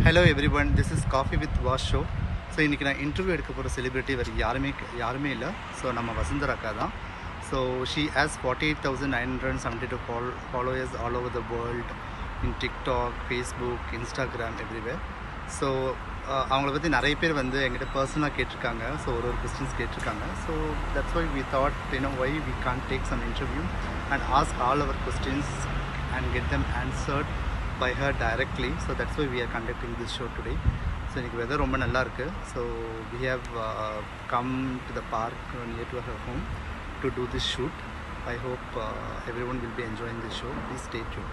Hello everyone, this is Coffee with Vash show. So இன்றைக்கி நான் interview எடுக்க போகிற செலிபிரிட்டி வேறு யாருமே இல்லை. ஸோ நம்ம வசுந்தரா அக்கா தான். So she has 48,972 followers all over the world in TikTok, Facebook, Instagram, everywhere. So அவங்கள பற்றி நிறைய பேர் வந்து எங்கிட்ட பர்சனலாக கேட்டிருக்காங்க. ஸோ ஒரு கொஸ்டின்ஸ் கேட்டிருக்காங்க. So that's why we thought why we can take some interview and ask all our questions and get them answered by her directly. So that's why we are conducting this show today. So இன்னைக்கு weather ரொம்ப நல்லா இருக்கு. So we have come to the park near to her home to do this shoot. I hope everyone will be enjoying this show. Please stay tuned.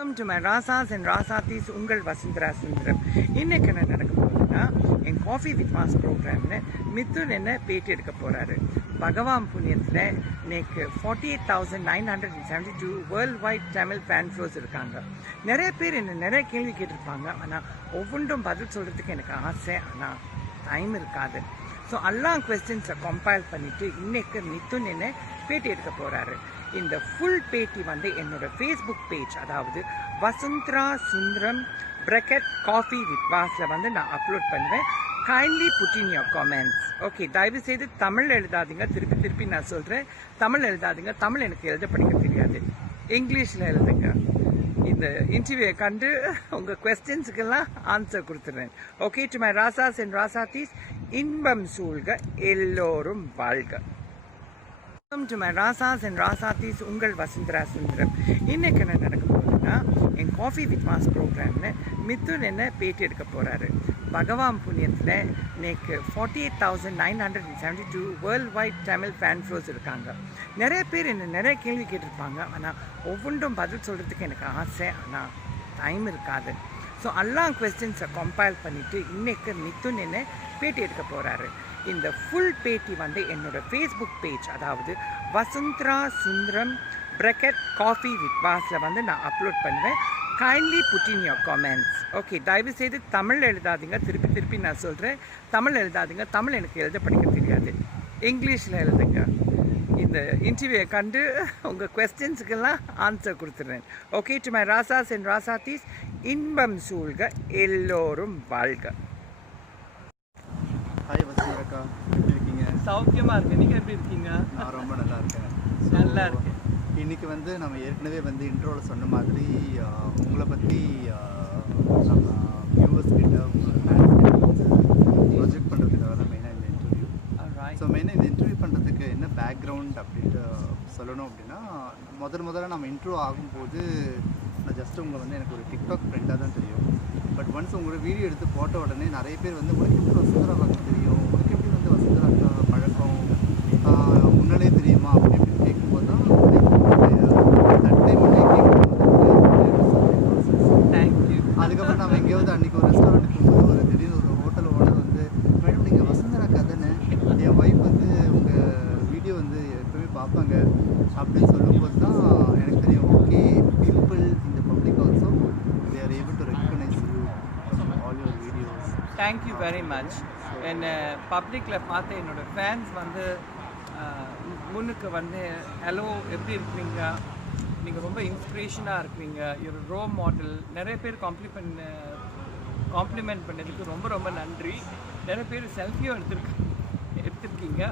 Welcome to my Rasas and Rasathis உங்கள் வசுந்தரா சுந்தரம். இன்னைக்கு என்ன நடக்க போகுதுன்னா, என் coffee with mass ப்ரோக்ராம்னு மிதுன் என்ன பேட்டி எடுக்க போகிறாரு. பகவான் புண்ணியத்தில் இன்னைக்கு 48,972 world wide Tamil fan flows இருக்காங்க. நிறைய பேர் என்ன நிறைய கேள்வி கேட்டிருப்பாங்க. ஆனால் ஒவ்வொன்றும் பதில் சொல்கிறதுக்கு எனக்கு ஆசை, ஆனால் டைம் இருக்காது. ஸோ எல்லாம் கொஸ்டின்ஸை கம்பைல் பண்ணிவிட்டு இன்னைக்கு மிதுன் என்ன பேட்டி எடுக்க போகிறாரு. இந்த ஃபுல் பேட்டி வந்து என்னோட ஃபேஸ்புக் பேஜ், அதாவது Vasundhara Sundaram bracket coffee with வாஸில் வந்து நான் அப்லோட் பண்ணுவேன். Kindly put in your comments. Okay, தயவு செய்து தமிழ் எழுதாதீங்க. திருப்பி நான் சொல்கிறேன், தமிழ் எழுதாதீங்க. தமிழ் எனக்கு எழுத படிக்க தெரியாது, இங்கிலீஷில் எழுதுங்க. இந்த இன்டர்வியூவை கண்டு உங்கள் கொஸ்டின்ஸுக்கெல்லாம் ஆன்சர் கொடுத்துட்றேன். ஓகே, டு மை ராசாஸ் அண்ட் ராசாத்தீஸ், இன்பம் சூழ்க எல்லோரும் வாழ்க. வெல்கம் டு மை ராசாஸ் அண்ட் ராசாத்தீஸ் உங்கள் வசுந்தரா சுந்தரம். இன்னைக்கு என்ன நடக்க போகுதுன்னா, என் காஃபி வித் மாஸ் ப்ரோக்ராம்னு மிதுன் என்ன பேட்டி எடுக்க போகிறாரு. பகவான் புண்ணியத்தில் இன்னைக்கு 48,972 world wide Tamil fan flows இருக்காங்க. நிறைய பேர் என்ன நிறைய கேள்வி கேட்டிருப்பாங்க. ஆனால் ஒவ்வொன்றும் பதில் சொல்கிறதுக்கு எனக்கு ஆசை, ஆனால் டைம் இருக்காது. ஸோ எல்லாம் கொஸ்டின்ஸை கம்பைல் பண்ணிவிட்டு இன்னைக்கு மிதுன் என்ன பேட்டி எடுக்க போகிறாரு. இந்த ஃபுல் பேட்டி வந்து என்னோட ஃபேஸ்புக் பேஜ், அதாவது Vasundhara Sundaram bracket coffee with வாஸில் வந்து நான் அப்லோட் பண்ணுவேன். Kindly put in your comments. Okay, தயவு செய்து தமிழ் எழுதாதீங்க. திருப்பி நான் சொல்கிறேன், தமிழ் எழுதாதீங்க. தமிழ் எனக்கு எழுத படிக்க தெரியாது, இங்கிலீஷில் எழுதுங்க. இந்த இன்டர்வியூவை கண்டு உங்கள் கொஸ்டின்ஸுக்கெல்லாம் ஆன்சர் கொடுத்துட்றேன். ஓகே, டு மை ராசாஸ் அண்ட் ராசாத்தீஸ், இன்பம் சூழ்க எல்லோரும் வாழ்க. ஹாய் வசுந்தரா அக்கா, எப்படி இருக்கீங்க? சௌக்கியமாக இருக்கேன். நீங்கள் எப்படி இருக்கீங்க? நான் ரொம்ப நல்லா இருக்கேன். நல்லா இருக்கேன். இன்றைக்கி வந்து நம்ம ஏற்கனவே வந்து இன்ட்ரோவில் சொன்ன மாதிரி உங்களை பற்றி நம்ம வியூவர்ஸ் கிட்ட உங்களோட ஃபேன்ஸ் கிட்ட வந்து ப்ரொஜெக்ட் பண்ணுறதுக்காக தான் மெயினாக இந்த இன்டர்வியூ. ஸோ மெயினாக இந்த இன்டர்வியூ பண்ணுறதுக்கு என்ன பேக்ரவுண்ட் அப்படின்ட்டு சொல்லணும் அப்படின்னா, முதல்ல நம்ம இன்ட்ரோ ஆகும்போது நான் ஜஸ்ட்டு உங்களை வந்து எனக்கு ஒரு டிக்டாக் ஃப்ரெண்டாக தான் தெரியும். பட் ஒன்ஸ் உங்களோட வீடியோ எடுத்து போட்ட உடனே நிறைய பேர் வந்து உனக்கு எப்படி வசுந்தரா அக்கா தெரியும், உனக்கு எப்படி வந்து வசுந்தரா அக்கா பழக்கம், முன்னாலே தெரியுமா அப்படி இப்படின்னு கேட்கும்போது தான் அதுக்கப்புறம் நம்ம எங்கேயாவது அன்றைக்கி ஒரு ரெஸ்டாரண்ட்டுக்கு போது ஒரு திடீர்னு ஒரு ஹோட்டல் ஓனர் வந்து, மேடம் நீங்கள் வசுந்தரா அக்கா தானே, என் ஒய்ஃப் வந்து உங்கள் வீடியோ வந்து எப்பவுமே பார்ப்பாங்க அப்படின்னு சொல்லும்போது தான் எனக்கு தெரியும், ஓகே பீப்புள் இந்த public also they are able to recognise you from all your videos. Thank you very much. என்னை பப்ளிக்கில் பார்த்து என்னோடய ஃபேன்ஸ் வந்து முன்னுக்கு வந்து ஹலோ எப்படி இருக்கிறீங்க, நீங்கள் ரொம்ப இன்ஸ்பிரேஷனாக இருக்கிறீங்க, ஒரு ரோல் மாடல், நிறைய பேர் காம்ப்ளிமெண்ட் பண்ணதுக்கு ரொம்ப ரொம்ப நன்றி. நிறைய பேர் செல்ஃபியும் எடுத்திருக்கீங்க.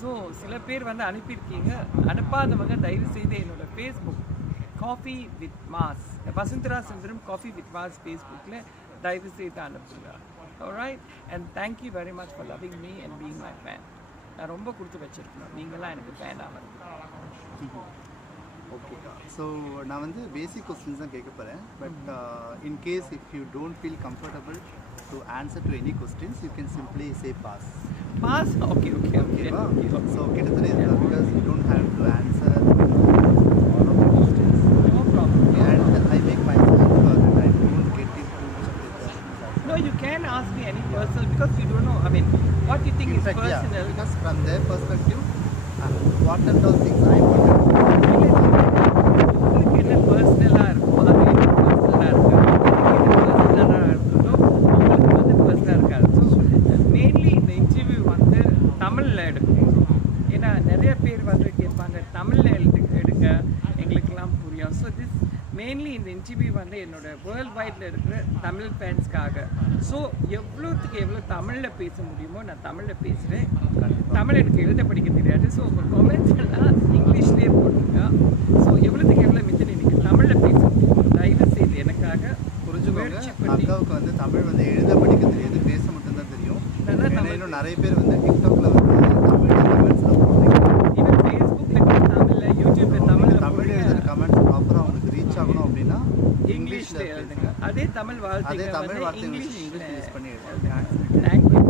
ஸோ சில பேர் வந்து அனுப்பியிருக்கீங்க. அனுப்பாதவங்க தயவு செய்து என்னோடய Facebook coffee with mass, Vasundhara Sundaram coffee with mass ஃபேஸ்புக்கில் தயவு செய்து அனுப்புங்க. Alright, and thank you very much for loving me and being my fan. நான் ரொம்ப கொடுத்து வச்சுருக்கணும், நீங்களாம் எனக்கு ஃபேனாக வருது. ஓகேக்கா, ஸோ நான் வந்து பேசிக் கொஸ்டின்ஸ் தான் கேட்க போகிறேன். But in case if you don't feel comfortable to answer to any questions you can simply say pass. Pass? Okay. So கிட்டத்தட்ட இதில் because you don't have to answer all of the questions. No problem. And I make myself that I don't get into much of the questions. No, you can ask me any personal because you don't know. I mean, what you think is personal. Yeah, because from their perspective, what and all things I want to உங்களுக்கு என்ன பர்சனலாக இருக்கும், அது என்ன பர்சனலாக இருக்குது, பர்சனலாக இருக்குதோ உங்களுக்கு வந்து பர்சனலாக இருக்காது. ஸோ மெயின்லி இந்த இன்டர்வியூ வந்து தமிழில் எடுக்கணும். ஏன்னா நிறைய பேர் வந்து கேட்பாங்க தமிழில் எடுங்க எங்களுக்கெல்லாம் புரியும். ஸோ திஸ் மெயின்லி இந்த ஹெச்பி வந்து என்னோட வேர்ல்ட் வைடில் இருக்கிற தமிழ் ஃபேன்ஸ்க்காக. ஸோ எவ்வளோத்துக்கு எவ்வளோ தமிழில் பேச முடியுமோ நான் தமிழில் பேசுகிறேன். தமிழ் எனக்கு எழுத படிக்க தெரியாது. ஸோ உங்கள் கமெண்ட்ஸ் எல்லாம் இங்கிலீஷ்லேயே போட்டுருங்க. ஸோ எவ்வளோத்துக்கு எவ்வளோ மிச்சம் எனக்கு தமிழில் பேச முடியும் தயவு செய்து எனக்காக புரிஞ்சுக்கோங்க. அக்காவுக்கு வந்து தமிழ் வந்து எழுத படிக்க தெரியாது, பேச மட்டும்தான் தெரியும். இன்னும் நிறைய பேர் வந்து டிக்டாக்ல வந்து தமிழ் கமெண்ட்ஸ்லாம் போடுறீங்க. ஈவன் ஃபேஸ்புக்கில் தமிழில், யூடியூப்பில் தமிழ் எழுதுகிற கமெண்ட்ஸ் ப்ராப்பராக அவங்களுக்கு ரீச் ஆகணும் அப்படின்னா இங்கிலீஷில் எழுதுங்க. அதே தமிழ் வார்த்தைகள் இங்கிலீஷ் யூஸ் பண்ணி எழுதுங்க. Thank you.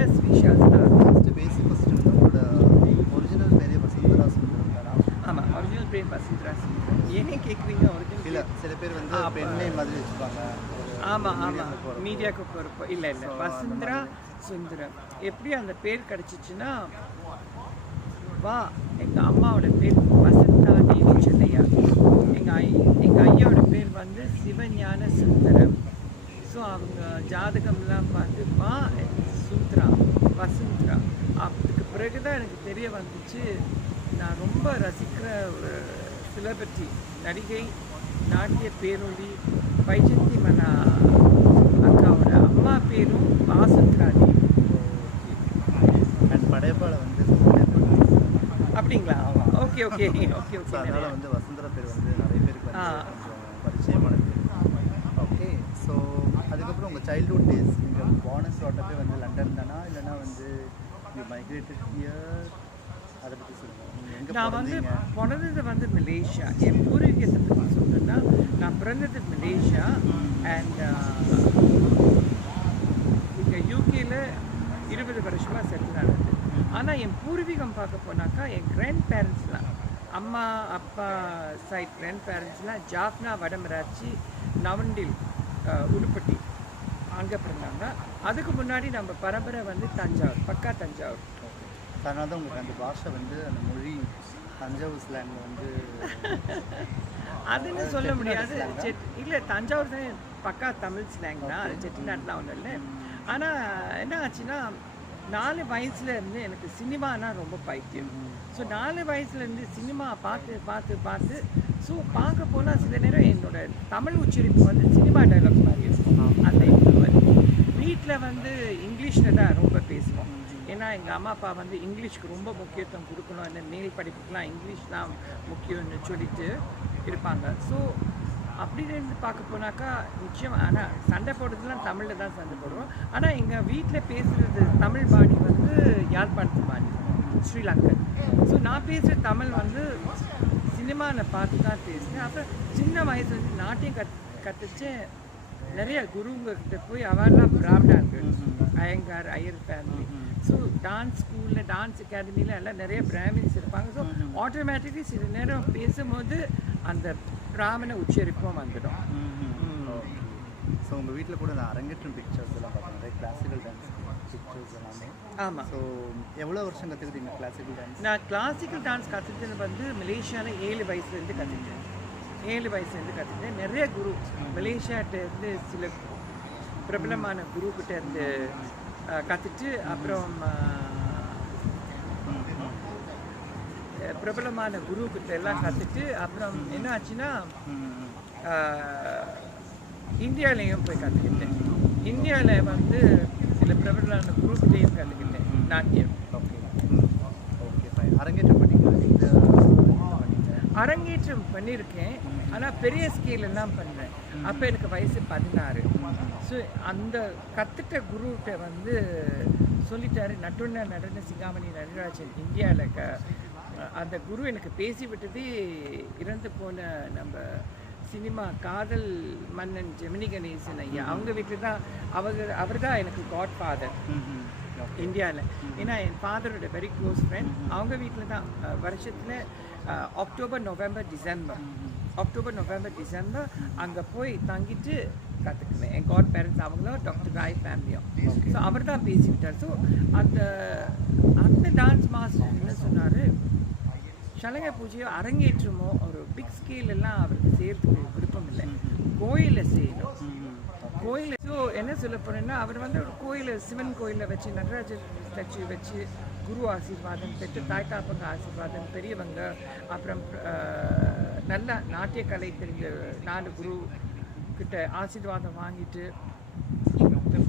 Yes we shall start. First வந்து உங்களோட ஒரிஜினல் பேரே வசுந்தரா சுந்தரம் தானா? ஆமாம், ஒரிஜினல் பேர் வசுந்தரா சுந்தரம். ஏனே கேட்குறீங்க? ஒரிஜினல் இல்லை, சில பேர் வந்து பெண்ணே மாதிரி வச்சுப்பாங்க. ஆமாம் ஆமாம், மீடியாவுக்கு போகிறப்போ. இல்லை இல்லை, வசுந்தரா சுந்தரம். எப்படி அந்த பேர் கிடச்சிச்சின்னா, வா எங்கள் அம்மாவோட பேர் வசந்தா தேவி செல்லையா, எங்கள் ஐயாவோட பேர் வந்து சிவஞான சுந்தரம். ஸோ அவங்க ஜாதகம்லாம் பார்த்து வா சுந்தரா வசுந்தரா. அதுக்கு பிறகு தான் எனக்கு தெரிய வந்துச்சு, நான் ரொம்ப ரசிக்கிற ஒரு செலிபிரிட்டி நடிகை, நாட்டிய பேரொழி வைஜந்தி மன்னா அக்காவோட அம்மா பேரும் வாசுந்தரா தேவி. படையப்பாள வந்து அப்படிங்களா? Okay okay okay okay. அதனால் வந்து வசுந்தரா பேர் வந்து நிறைய பேருக்கு வந்து கொஞ்சம் பரிச்சயமான பேர். ஓகே, ஸோ அதுக்கப்புறம் உங்கள் சைல்ட்ஹுட் டேஸ், நீங்கள் போனஸ் வாட்டப்பே வந்து லண்டன் தானா, இல்லைனா வந்து யூ மைக்ரேட்டட் ஹியர், அதை பற்றி சொல்லுங்கள். நான் வந்து பிறந்தது வந்து மலேசியா. என் பூர்வீகத்தை பற்றி சொல்லணும்னா, நான் பிறந்தது மலேசியா அண்ட் இங்கே யூகேயில் 20 வருஷமாக செட்டில் ஆனது. ஆனால் என் பூர்வீகம் பார்க்க போனாக்கா என் கிராண்ட் பேரண்ட்ஸ்லாம், அம்மா அப்பா சைட் கிராண்ட் பேரண்ட்ஸ்லாம் ஜாஃப்னா, வடமராட்சி, நவண்டில், உடுப்பட்டி அங்கே பிறந்தாங்க. அதுக்கு முன்னாடி நம்ம பரம்பரை வந்து தஞ்சாவூர், பக்கா தஞ்சாவூர். அதனால தான் உங்களுக்கு அந்த பாஷை வந்து அந்த மொழி தஞ்சாவூர் ஸ்லாங்கில் வந்து அதுன்னு சொல்ல முடியாது. இல்லை, தஞ்சாவூர் தான் பக்கா தமிழ் ஸ்லாங் தான், அது செட்டிநாட்டுலாம் ஒன்றும் இல்லை. ஆனால் என்ன ஆச்சுன்னா, 4 வயசுலேருந்து எனக்கு சினிமானா ரொம்ப பைத்தியம். ஸோ 4 வயசுலேருந்து சினிமா பார்த்து பார்த்து பார்த்து ஸோ பார்க்க போனால் சில நேரம் என்னோட தமிழ் உச்சரிப்பு வந்து சினிமா டைலாக் மாதிரி இருக்கும். அந்த வீட்டில் வந்து இங்கிலீஷில் தான் ரொம்ப பேசுவோம். ஏன்னா எங்கள் அம்மா அப்பா வந்து இங்கிலீஷ்க்கு ரொம்ப முக்கியத்துவம் கொடுக்கணும், இந்த மேல் படிப்புக்கெலாம் இங்கிலீஷ் தான் முக்கியம்னு சொல்லிட்டு இருப்பாங்க. ஸோ அப்படின்னு பார்க்க போனாக்கா நிச்சயம். ஆனால் சண்டை போடுறதுலாம் தமிழில் தான் சண்டை போடுவோம். ஆனால் எங்கள் வீட்டில் பேசுகிறது தமிழ் பாணி வந்து யாழ்ப்பாணத்து பாணி, ஸ்ரீலங்கன். ஸோ நான் பேசுகிற தமிழ் வந்து சினிமாவில் பார்த்து தான் பேசுகிறேன். அப்புறம் சின்ன வயசுலேருந்து நாட்டியம் கற்றுச்சு. நிறைய குருங்கிட்ட போய் அவெல்லாம் பிராமணர்கள், Iyengar, Iyer family. So dance ஸ்கூலில், டான்ஸ் அகாடமியில் எல்லாம் நிறைய பிராமின்ஸ் இருப்பாங்க. ஸோ ஆட்டோமேட்டிக்லி சில நேரம் பேசும்போது அந்த பிராமண உச்சரிப்பும் வந்துடும். ஸோ உங்கள் வீட்டில் கூட நான் அரங்கேற்றம் பிக்சர்ஸ் எல்லாம் பார்த்தேன், நிறைய கிளாசிக்கல் டான்ஸ் பிக்சர்ஸ் எல்லாமே. ஆமாம். ஸோ எவ்வளோ வருஷம் கற்றுக்கிட்டீங்க கிளாசிக்கல் டான்ஸ்? நான் கிளாசிக்கல் டான்ஸ் கற்றுக்கிட்டது வந்து மலேசியாவில் 7 வயசுலேருந்து கற்றுக்கிட்டேன். 7 வயசுலேருந்து கற்றுக்கிட்டேன். நிறைய குரு மலேசியாட்டிலேருந்து சில பிரபலமான குருக்கிட்ட இருந்து கற்றுட்டு, அப்புறம் பிரபலமான குருக்கிட்ட எல்லாம் கற்றுட்டு, அப்புறம் என்ன ஆச்சுன்னா இந்தியாவிலையும் போய் கற்றுக்கிட்டேன். இந்தியாவில் வந்து சில பிரபலமான குருக்கிட்டையும் கற்றுக்கிட்டேன் நாட்டியம். Okay okay fine. அரங்கேற்றம் பண்ணிக்கலாம்? அரங்கேற்றம் பண்ணியிருக்கேன், ஆனால் பெரிய ஸ்கேலெல்லாம் பண்ணுறேன். அப்போ எனக்கு வயசு 16. ஸோ அந்த கற்றுட்ட குருகிட்ட வந்து சொல்லிட்டாரு, நட்டுண்ண நடன சிங்காமணி நடராஜன் இந்தியாவில் அந்த குரு எனக்கு பேசி விட்டதே இறந்து போன நம்ம சினிமா காதல் மன்னன் ஜெமினி கணேசன் ஐயா. அவங்க வீட்டில் தான் அவர் தான் எனக்கு காட் ஃபாதர் இந்தியாவில். ஏன்னா என் ஃபாதரோட வெரி க்ளோஸ் ஃப்ரெண்ட். அவங்க வீட்டில் தான் வருஷத்தில் அக்டோபர் நவம்பர் டிசம்பர் அங்கே போய் தங்கிட்டு கற்றுக்குவேன். என் காட் பேரண்ட்ஸ் அவங்களும் டாக்டர் ராய் ஃபேமிலியும். ஸோ அவர் தான் பேசிக்கிட்டார். ஸோ அந்த டான்ஸ் மாஸ்டர் என்ன சொன்னார், சலங்க பூஜையோ அரங்கேற்றமோ ஒரு பிக் ஸ்கேலெல்லாம் அவருக்கு செய்கிறதுக்கு விருப்பம் இல்லை, கோயிலில் செய்யணும். கோயில். ஸோ என்ன சொல்ல போனேன்னா, அவர் வந்து ஒரு கோயிலில், சிவன் கோயிலில் வச்சு நடராஜர் ஸ்டாச்சு வச்சு குரு ஆசீர்வாதம் பெற்று, தாய் தாப்பங்க ஆசீர்வாதம், பெரியவங்க, அப்புறம் நல்ல நாட்டிய கலை தெரிஞ்ச 4 குரு கிட்ட ஆசீர்வாதம் வாங்கிட்டு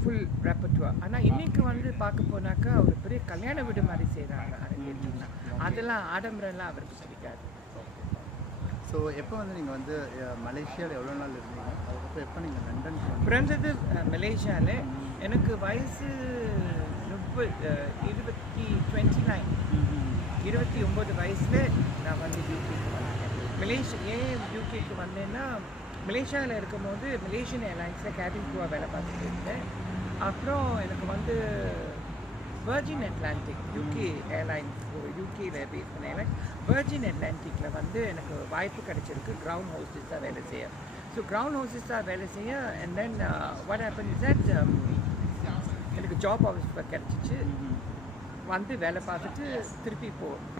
ஃபுல் ரெப்பர்ட்டுவார். ஆனால் இன்னைக்கு வந்து பார்க்க போனாக்கா ஒரு பெரிய கல்யாண வீடு மாதிரி செய்கிறாங்க அரங்கேற்றம்னா. அதெல்லாம் ஆடம்பரம்லாம் அவருக்கு பிடிக்காது. ஸோ எப்போ வந்து நீங்கள் வந்து மலேசியாவில் எவ்வளோ நாள் இருந்தீங்க? அதுக்கப்புறம் எப்போ நீங்கள் லண்டன் பிறந்தது மலேசியாவில். எனக்கு வயசு 29 வயசில் நான் வந்து யூகேக்கு வந்தேன். ஏன் யூகேக்கு வந்தேன்னா, மலேசியாவில் இருக்கும்போது மலேசியன் ஏர்லைன்ஸில் கேபின் க்ரூவாக வேலை பார்த்துட்டு இருந்தேன். அப்புறம் எனக்கு வந்து வெர்ஜின் அட்லாண்டிக் யூகே ஏர்லைன்ஸ், யூகேயில் பேஸ் பண்ண ஏர்லைன் வெர்ஜின் அட்லாண்டிக்கில் வந்து எனக்கு வாய்ப்பு கிடைச்சிருக்கு கிரவுண்ட் ஹோஸ்டஸாக வேலை செய்ய. ஸோ கிரவுண்ட் ஹோஸ்டஸாக வேலை செய்ய and then what happen is that எனக்கு ஜாப் ஆஃபர் கிடச்சிச்சு. வந்து வேலை பார்த்துட்டு திருப்பி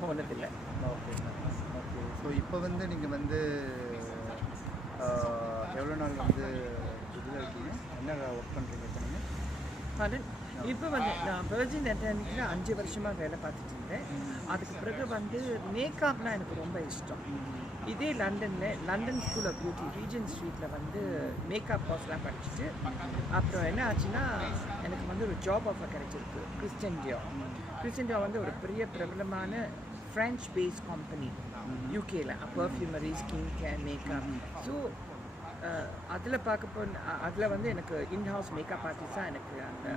போனதில்லை. Okay okay. ஸோ இப்போ வந்து நீங்கள் வந்து எவ்வளோ நாள் வந்து இதில் இருக்கீங்க? என்ன ஒர்க் பண்ணுறீங்க இப்போ நீங்கள்? அது இப்போ வந்து நான் வெர்ஜின் அட்லாண்டிக்கில் 5 வருஷமாக வேலை பார்த்துட்டு இருந்தேன். அதுக்கு பிறகு வந்து மேக்கப்னால் எனக்கு ரொம்ப இஷ்டம். இதே London school of beauty Regent ஸ்ட்ரீட்டில் வந்து மேக்கப் கோர்ஸ்லாம் படிச்சுட்டு அப்புறம் என்ன ஆச்சுன்னா எனக்கு வந்து ஒரு ஜாப் ஆஃபர் கிடைச்சிருக்கு. கிறிஸ்டியன் டியோர் வந்து ஒரு பெரிய பிரபலமான ஃப்ரெஞ்ச் பேஸ் கம்பெனி யூகேல, பர்ஃப்யூமரி, ஸ்கின் கேர், மேக்கப். ஸோ அதில் அதில் வந்து எனக்கு இன்ஹவுஸ் மேக்கப் ஆர்டிஸ்டாக எனக்கு அந்த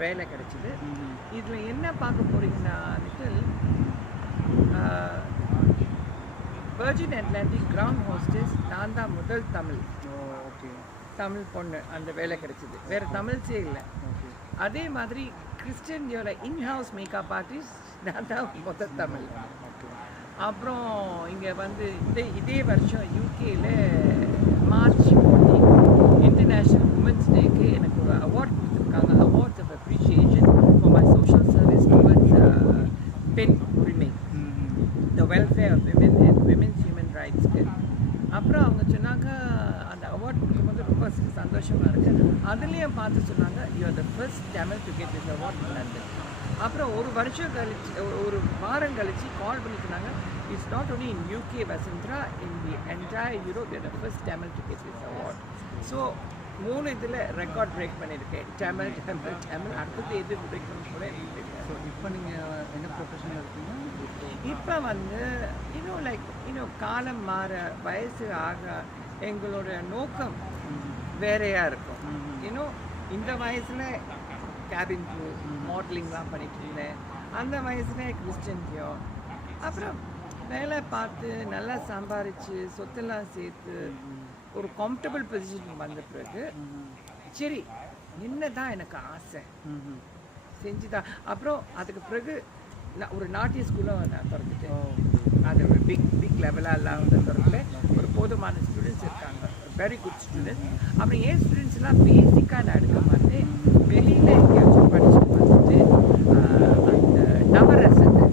வேலை கிடைச்சிது. இதில் என்ன பார்க்க போகிறீங்கன்னா வெர்ஜின் அட்லாண்டிக் கிரவுண்ட் ஹோஸ்டஸ் நான் தான் முதல் தமிழ் பொண்ணு அந்த வேலை கிடைச்சிது. வேறு தமிழ்ஸே இல்லை. அதே மாதிரி கிறிஸ்டியன் டியோரில் இன்ஹவுஸ் மேக்கப் ஆர்டிஸ்ட் நான் தான் முதல் தமிழ். அப்புறம் இங்கே வந்து இதே வருஷம் யூகேயில் மார்ச் 14 இன்டர்நேஷ்னல் உமன்ஸ் டேக்கு எனக்கு ஒரு அவார்ட் கொடுத்துருக்காங்க. Awards of appreciation for my social service towards பெண் உரிமை, the welfare of women and women's human ரைட்ஸ்க்கு. அப்புறம் அவங்க சொன்னாங்க அந்த அவார்ட் கொடுக்கும்போது ரொம்ப சந்தோஷமாக இருக்குது. அதுலேயும் பார்த்து சொன்னாங்க you are the first Tamil to get this award London. அப்புறம் ஒரு வருஷம் கழிச்சு ஒரு வாரம் கழிச்சு கால் பண்ணிக்கிறாங்க, it's not only in UK Vasundhara, in the entire Europe you are the first Tamil to get this award. So 3 இதில் ரெக்கார்ட் பிரேக் பண்ணியிருக்கேன். தமிழ் அடுத்தது எது பிரேக் பண்ண கூட எனக்கு தெரியாது. ஸோ இப்போ நீங்கள் என்ன ப்ரொஃபஷனில் இருக்கீங்க? இப்போ வந்து இன்னும் காலம் மாற வயசு ஆக எங்களோட நோக்கம் வேறையாக இருக்கும். இன்னும் இந்த வயசில் கேபின் க்ரூ மாடலிங்லாம் பண்ணிட்டு இருந்தேன். அந்த வயசில் கிறிஸ்டியன் டியோர். அப்புறம் வேலை பார்த்து நல்லா சம்பாரித்து சொத்தெல்லாம் சேர்த்து ஒரு கம்ஃபர்டபுள் பொசிஷனுக்கு வந்த பிறகு சரி என்ன தான் எனக்கு ஆசை செஞ்சுதான். அப்புறம் அதுக்கு பிறகு நான் ஒரு நாட்டிய ஸ்கூலும் நான் திறந்துட்டேன். அது ஒரு பிக் லெவலாக எல்லாம் வந்து திறக்கல. ஒரு போதுமான ஸ்டூடெண்ட்ஸ் இருக்காங்க, வெரி குட் ஸ்டூடெண்ட்ஸ். அப்புறம் ஏன் ஸ்டூடெண்ட்ஸ்லாம் பேசிக்காக நான் எடுக்க மாட்டேன், வெளியில் எங்கேயாச்சும் படிச்சுட்டு வந்துட்டு அந்த நவரசத்தை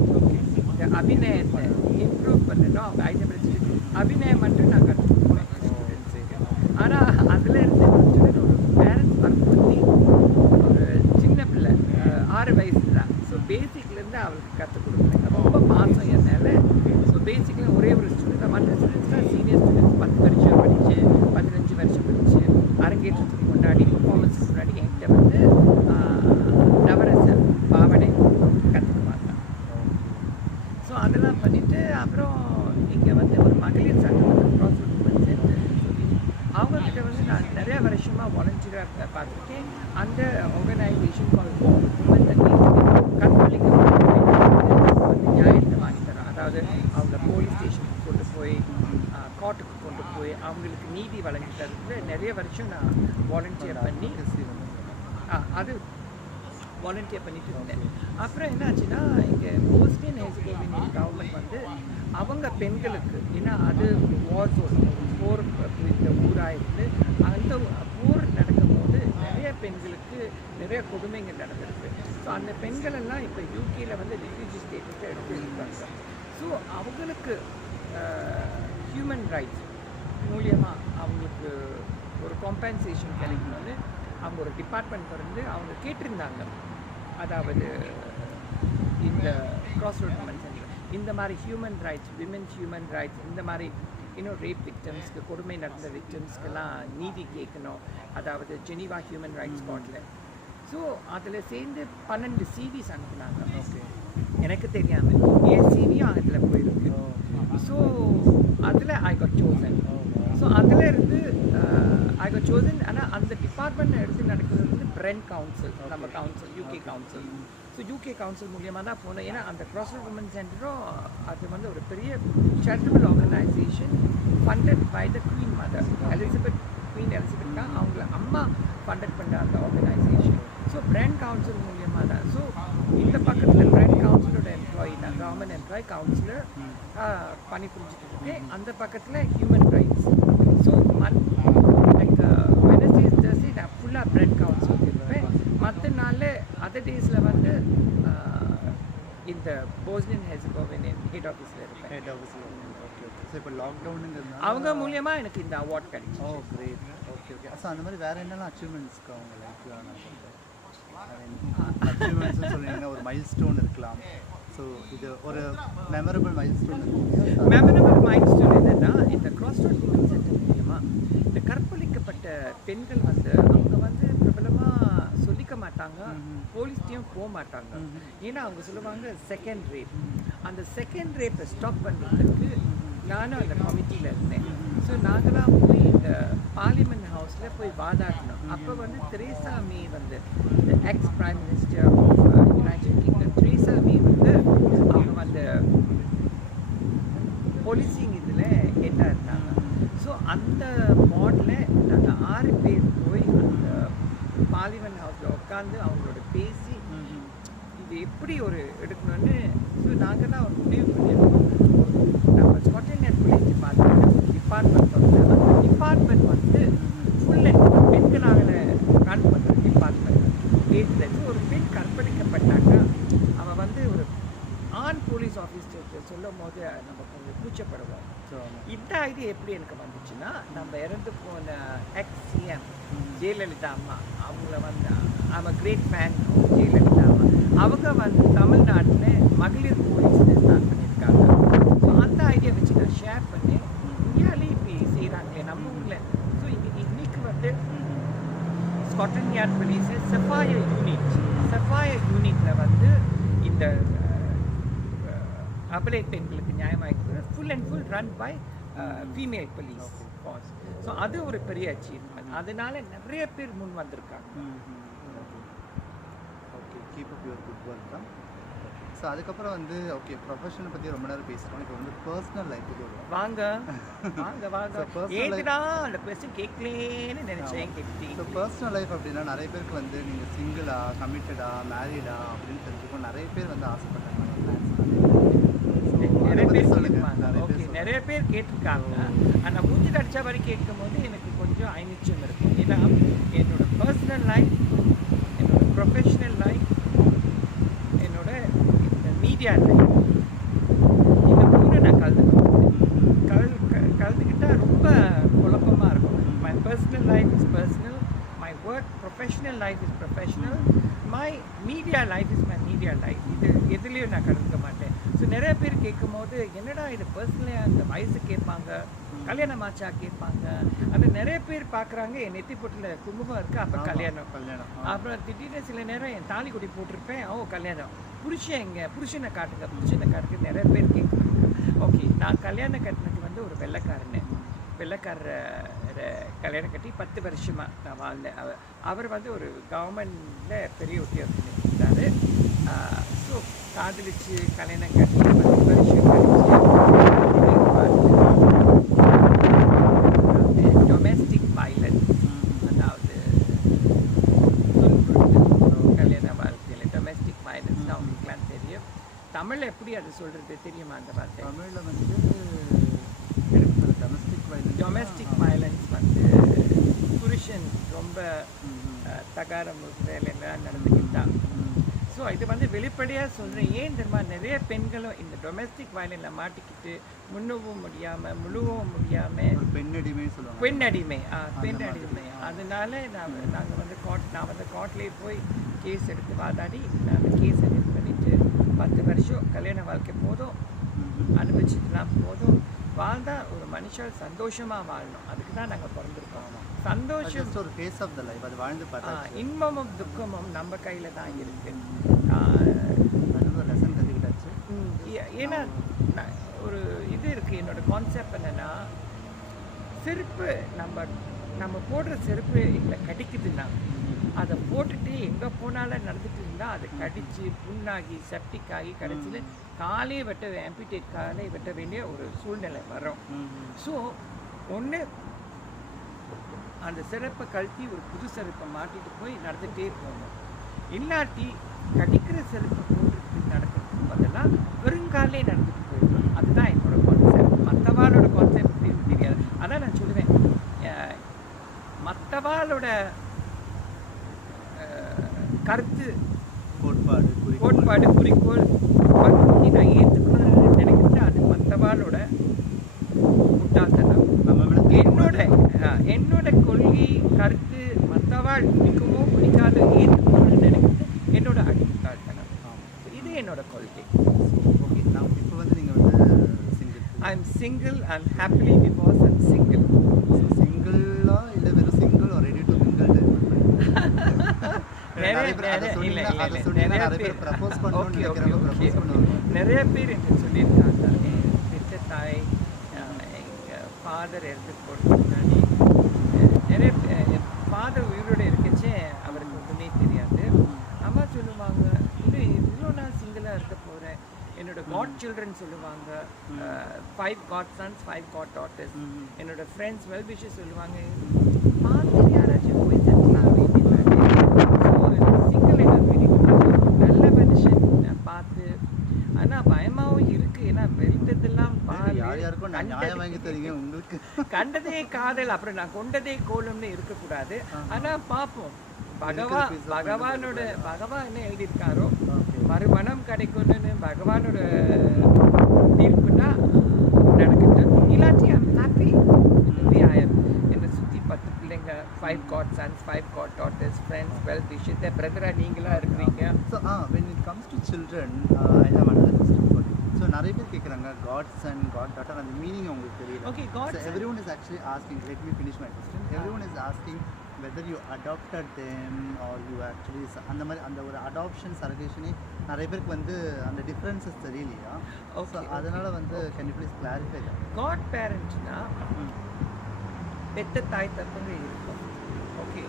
இந்த அபிநயத்தை இம்ப்ரூவ் பண்ணணும். அவங்க ஐடியா படிச்சுட்டு அபிநயம் மட்டும் நான் கற்றுக் கொடுப்பேன் ஸ்டூடெண்ட்ஸுக்கு. ஆனால் அதில் இருந்து ஒரு பேரண்ட்ஸ் ஒர்க் பண்ணி ஒரு சின்ன பிள்ளை 6 வயசு தான். ஸோ பேசிக்லேருந்து அவளுக்கு கற்றுக் கொடுப்பேன். ரொம்ப பாசம் என் மேலே. ஸோ பேசிக்கில் ஒரே ஒரு ஸ்டூடெண்ட் தான். மற்ற ஸ்டூடெண்ட்ஸ்லாம் சீனியர் ஸ்டூடெண்ட்ஸ் 10 வருஷம் படித்து 15 வருஷம் படித்து அரங்கேற்றத்துக்கு முன்னாடி பர்ஃபார்மன்ஸுக்கு முன்னாடி என்கிட்ட வந்து நவரச பாவனை கற்றுக்குவாங்க. ஸோ அதெல்லாம் பண்ணிவிட்டு அப்புறம் இங்கே வந்து ஒரு மகளிர் சங்கம் க்ராஸ்ரோட் உமன் சென்டர் சொல்லி அவங்கக்கிட்ட வந்து நான் நிறையா வருஷமாக வாலண்டியராக பார்த்துருக்கேன். அந்த ஆர்கனைசேஷன் உமன் கத்தோலிக்க வந்து நியாயத்தை வாங்கி தரோம். அதாவது அவங்க போலீஸ் ஸ்டேஷனுக்கு கொண்டு போய் கோர்ட்டுக்கு கொண்டு போய் அவங்களுக்கு நீதி வழங்கி தரதுல நிறைய வருஷம் நான் வாலண்டியர் பண்ணி அது வாலண்டியர் பண்ணிட்டு இருந்தேன். அப்புறம் என்னாச்சுன்னா இங்கே போஸ்ட் அண்ட் ஹெர்சகோவினா கவர்மெண்ட் வந்து அவங்க பெண்களுக்கு, ஏன்னா அது வார் ஜோன், போர் இந்த ஊராக இருந்து அந்த போர் நடக்கும்போது நிறைய பெண்களுக்கு நிறைய கொடுமைகள் நடந்திருக்கு. ஸோ அந்த பெண்கள் எல்லாம் இப்போ யூகேயில் வந்து ரெஃப்யூஜி ஸ்டேட்டஸை எடுத்து இருக்காங்க. ஸோ அவங்களுக்கு ஹியூமன் ரைட்ஸ் மூலியமாக அவங்களுக்கு ஒரு காம்பன்சேஷன் கிடைக்கணும்னு அவங்க ஒரு டிபார்ட்மெண்ட் திறந்து அவங்க கேட்டிருந்தாங்க. அதாவது இந்த க்ராஸ்ரோட் உமன் சென்டர் இந்த மாதிரி human rights, women's human rights, இந்த மாதிரி இன்னும் ரேப் விக்டம்ஸ்க்கு, கொடுமை நடந்த விக்டம்ஸ்க்கெல்லாம் நீதி கேட்கணும், அதாவது ஜெனீவா ஹியூமன் ரைட்ஸ் பாட்டில். ஸோ அதில் சேர்ந்து 12 CVs அனுப்புனாங்க. ஓகே. எனக்கு தெரியாமல் என் சிவியும் அதில் போயிருக்கு. ஸோ அதில் ஐ காட் சோசன். ஸோ அதில் இருந்து ஐ காட் சோசன். ஆனால் அந்த டிபார்ட்மெண்ட் எடுத்து நடக்கிறது வந்து பிரெண்ட் கவுன்சில், நம்ம council, UK council. So UK council மூலியமாக தான் போனோம். ஏன்னா அந்த கிராஸ்ரோட் உமன் சென்டரும் அது வந்து ஒரு பெரிய charitable organisation funded by the Queen Mother Queen Elizabeth தான் அவங்கள அம்மா ஃபண்டட் பண்ண அந்த ஆர்கனைசேஷன். ஸோ பிராண்ட் கவுன்சில் மூலியமாக தான். ஸோ இந்த பக்கத்தில் பிராண்ட் கவுன்சிலோட எம்ப்ளாயி தான், கவர்மெண்ட் எம்ப்ளாயி கவுன்சிலர் பணி புரிஞ்சுட்டு இருக்கேன். அந்த பக்கத்தில் human rights. So like Wednesday Thursday நான் ஃபுல்லாக பிராண்ட் கவுன்சில் இருப்பேன். மற்ற நாளில் அதர் டேஸில் வந்து இந்த போஸ்னியன் ஹெர்சகோவினியன் ஹெட் ஆஃபீஸில் இருப்பேன். ஹெட் ஆஃபீஸில். Okay okay. ஸோ இப்போ லாக்டவுனுங்கிறது அவங்க மூலியமாக எனக்கு இந்த அவார்ட் கிடைச்சு. ஓ கிரேட். Okay okay. ஸோ அந்த மாதிரி வேறு என்னெல்லாம் அச்சீவ்மெண்ட்ஸ்க்கு அவங்க லைஃப்பில் அச்சீவ்மெண்ட்ஸ்னு சொன்னீங்கன்னா ஒரு மைல் ஸ்டோன் இருக்கலாம். ஸோ இது ஒரு மெமரபிள் மைல் ஸ்டோன் இருக்கு. மெமரபிள் மைல் ஸ்டோன் என்னன்னா, இந்த கிராஸ்ரோட் உமன் சென்டர் மூலியமாக இந்த கற்பழிக்கப்பட்ட பெண்கள் வந்து அவங்க வந்து பிரபலமாக சொல்லிக்க மாட்டாங்க, போலீஸ்டையும் போக மாட்டாங்க. ஏன்னா அவங்க சொல்லுவாங்க செகண்ட் ரேப். அந்த செகண்ட் ரேப்பை ஸ்டாப் பண்ணுறதுக்கு நானும் அந்த கமிட்டியில் இருந்தேன். ஸோ நாங்களாம் போய் இந்த பார்லிமெண்ட் ஹவுஸில் போய் வாதாடினோம். அப்போ வந்து தெரேசா மே வந்து இந்த ex prime minister of United Kingdom Theresa May வந்து அவங்க வந்து போலீசிங் இதில் ஹெட்டாக இருந்தாங்க. ஸோ அந்த மாடலில் நாங்கள் 6 பேர் போய் அந்த பார்லிமெண்ட் ஹவுஸில் உட்காந்து அவங்களோட பேசி இது எப்படி ஒரு எடுக்கணும்னு. ஸோ நாங்கள் தான் ஒரு முடிவு பண்ணியிருக்கோம். நம்ம ஸ்காட்லாண்ட் யார்ட் போலீஸ் டிபார்ட்மெண்ட் வந்து அந்த டிபார்ட்மெண்ட் வந்து ஃபுல் பெண்களாக ரன் பண்ணுற டிபார்ட்மெண்ட். ஏஜில் ஒரு பெண் கற்பழிக்கப்பட்டாக்கா அவன் வந்து ஒரு ஆண் போலீஸ் ஆஃபீஸர் சொல்லும் போது நம்ம கொஞ்சம் கூச்சப்படுவோம். ஸோ இந்த ஐடியா எப்படி எனக்கு வந்துச்சுன்னா, நம்ம இறந்து போன ex-CM ஜெயலலிதா அம்மா, அவங்கள வந்து அவன் கிரேட் ஃபேன் ஜெயலலிதா அம்மா, அவங்க வந்து தமிழ்நாட்டில் மகளிர் போலீஸ்னு ஸ்டார்ட் பண்ணியிருக்காங்க. ஸோ அந்த ஐடியா வச்சு நான் ஷேர் பண்ணேன். இந்தியாவிலே இப்படி செய்கிறாங்களே நம்ம ஊரில். ஸோ இன்னைக்கு வந்து ஸ்காட்லாண்ட் யார்ட் போலீஸ் செஃபாயர் யூனிட்டில் வந்து இந்த அபலை பெண்களுக்கு நியாயமாக full and full run by female police force. So அது ஒரு பெரிய அச்சீவ்மெண்ட். அதனால நிறைய பேர் முன் வந்திருக்காங்க. Okay, keep up your good work தான். ஸோ அதுக்கப்புறம் வந்து ஓகே, ப்ரொஃபஷனை பற்றி ரொம்ப நேரம் பேசுகிறோம். இப்போ வந்து பர்சனல் லைஃபுக்கு வாங்க ஏதுடா அந்த கொஸ்டின் கேட்கலேன்னு நினச்சேன். கேட்டீங்க. ஸோ பர்சனல் லைஃப் அப்படின்னா நிறைய பேருக்கு வந்து நீங்கள் சிங்கிளா, கமிட்டடா, மேரீடா அப்படின்னு தெரிஞ்சுக்கணும். நிறைய பேர் வந்து ஆசைப்பட்டாங்க. நிறைய பேர் கேட்டிருக்காங்க. ஆனால் மூஞ்சில் அடித்த மாதிரி கேட்கும் போது எனக்கு கொஞ்சம் ஐநிச்சயம் இருக்கும். ஏன்னா என்னோட பர்சனல் லைஃப், என்னோட ப்ரொஃபஷனல் லைஃப், என்னோட இந்த மீடியா லைஃப், இந்த 3 நான் கலந்துக்கிட்டால் ரொம்ப குழப்பமாக இருக்கும். My personal life is personal, my work professional life is professional, my media life is my media life. இது எதுலேயும் நான் கலந்துக்க மாட்டேன். ஸோ நிறைய பேர் கேட்கும் போது என்னடா இது பர்சனலாக அந்த வயசு கேட்பாங்க, கல்யாணம் ஆச்சா கேட்பாங்க. அது நிறைய பேர் பார்க்குறாங்க என் நெத்தி பொட்டில் குங்குமம் இருக்குது, அப்போ கல்யாணம். அப்புறம் திடீர்னு சில நேரம் என் தாலி கொடி போட்டிருப்பேன், கல்யாணம். புருஷனை காட்டுங்க நிறைய பேர் கேட்குறாங்க. ஓகே, நான் கல்யாணம் கட்டினது வந்து ஒரு வெள்ளைக்காரரை கல்யாணம் கட்டி 10 வருஷமாக நான் வாழ்ந்தேன். அவர் வந்து ஒரு கவர்மெண்டில் பெரிய உத்தியோகத்தில் இருந்தார். ஸோ காதலிச்சு கல்யாணம் கட்டி 10 வருஷம் கழிச்சு டொமெஸ்டிக் வயலன்ஸ், அதாவது கல்யாண வாழ்க்கையில் டொமெஸ்டிக் வயலன்ஸ் தான் அவங்களுக்குலாம் தெரியும். தமிழில் எப்படி அது சொல்கிறது தெரியுமா அந்த வார்த்தை? தமிழில் வந்து டொமெஸ்டிக் வயலன்ஸ் வந்து புருஷன் ரொம்ப தகார முறையிலாம் நடந்துக்கிட்டான். ஸோ இது வந்து வெளிப்படையாக சொல்கிறேன். ஏன் தெரியுமா, நிறைய பெண்களும் இந்த டொமெஸ்டிக் வயலன்ஸில் மாட்டிக்கிட்டு முழுகவும் முடியாமல் பெண்ணடிமை. அதனால நாங்கள் வந்து கோர்ட்லேயே போய் கேஸ் எடுத்து வாதாடி நாங்கள் கேஸ் எடுத்து பண்ணிவிட்டு 10 வருஷம் கல்யாண வாழ்க்கை போதும், அனுபவிச்சுட்டுலாம் போதும், வாழ்ந்தா ஒரு மனுஷன் சந்தோஷமா வாழணும். அதுக்கு தான் நாங்கள் பிறந்திருக்கோம். சந்தோஷம் ஜஸ்ட் ஒரு ஃபேஸ் ஆஃப் த லைஃப், அது வாழ்ந்து பார்த்தா இன்பமும் துக்கமும் நம்ம கையில தான் இருக்கு. லெசன் கற்றுக்கிட்டாச்சு. ஏன்னா ஒரு இது இருக்கு, என்னோட கான்செப்ட் என்னன்னா, செருப்பு நம்ம போடுற செருப்பு இல்லை கடிக்குதுன்னா அதை போட்டுட்டு எங்கே போனாலும் நடந்துட்டு இருந்தால் அது கடிச்சு புண்ணாகி செப்டிக் ஆகி கடைசியில் காலே ஆம்பிடேட் காலை வெட்ட வேண்டிய ஒரு சூழ்நிலை வரும். ஸோ ஒன்று அந்த செருப்பை கழட்டி ஒரு புது செருப்பை மாட்டிட்டு போய் நடந்துகிட்டே போகணும். இல்லாட்டி கடிக்கிற செருப்பை போட்டுட்டு நடக்கிறதுக்கு பதிலாக வெறுங்காலே நடந்துட்டு போயிடணும். அதுதான் என்னோட கான்செப்ட். மற்றவாளோட கான்செப்ட் தெரியாது. அதான் நான் சொல்லுவேன், மற்றவாளோட கருத்து கோட்பாடு குறிக்கோள் பண்ணி நான் ஏற்றுக்கணும்னு நினைக்கிறது அது மற்றவாளோட முட்டாள்தனம். என்னோட கொள்கை கருத்து மற்றவாள் பிடிக்குமோ பிடிக்காத ஏற்றுக்கணும்னு நினைக்கிறது என்னோட அடிமுட்டாள்தனம். இது என்னோட கொள்கை. இப்போ வந்து நீங்கள் வந்து single? I'm single, I'm happily divorce, I'm single. சிங்கிளா இல்லை வெறும் சிங்கிள் ஒரு ரெடி டு மிங்கிள் டைப்? நிறைய பேர் என்ன சொல்லியிருக்காங்க, பெற்ற தாய் எங்கள் ஃபாதர் எடுத்து போட்டு முன்னாடி நிறைய ஃபாதர் உயிரோடு இருக்கச்சே அவருக்கு ஒன்றுமே தெரியாது. அம்மா சொல்லுவாங்க, இவ்வளோ நான் சிங்கிளாக இருக்க போகிறேன். என்னோட காட் சில்ட்ரன் சொல்லுவாங்க, 5 காட் சன்ஸ் 5 காட் டாட்டர்ஸ். என்னோட ஃப்ரெண்ட்ஸ் வெல் விஷஸ் சொல்லுவாங்க, பார்த்து யாராச்சும் போய் செட்டில் ஆகிட்டு சிங்கிள் நல்ல மனுஷன் பார்த்து. ஆனால் பயமாகவும் இருக்குது, ஏன்னா வெளுத்ததெல்லாம் உங்களுக்கு கண்டதே காதல் அப்புறம் நான் கொண்டதே கோலம்னு இருக்கக்கூடாது. ஆனால் பார்ப்போம், பகவான் என்ன எழுதியிருக்காரோ மறுமணம் கிடைக்கணும்னு பகவானோட தீர்ப்புனா நடக்கட்டும். இல்லாட்டி ஹாப்பி ஆயிரம். என்னை சுற்றி 10 பிள்ளைங்க, 5 god sons 5 god daughters, friends well விஷயத்தை பிரதராக நீங்களாக இருக்கிறீங்க. So when it comes to children, I have another question for you. So நிறைய பேர் கேட்குறாங்க காட் சன் காட் டாட்டர், அந்த மீனிங் உங்களுக்கு தெரியல. Okay, God so everyone is actually asking, let me finish my question. Everyone is asking whether you adopted them or you actually அந்த மாதிரி அந்த ஒரு அடாப்ஷன் சர்வேஷனே நிறைய பேருக்கு வந்து அந்த டிஃப்ரென்சஸ் தெரியலையா? ஸோ அதனால் வந்து can you please clarify? God பேரண்ட்னா பெத்த தாய் தப்பங்க இருக்கும். ஓகே,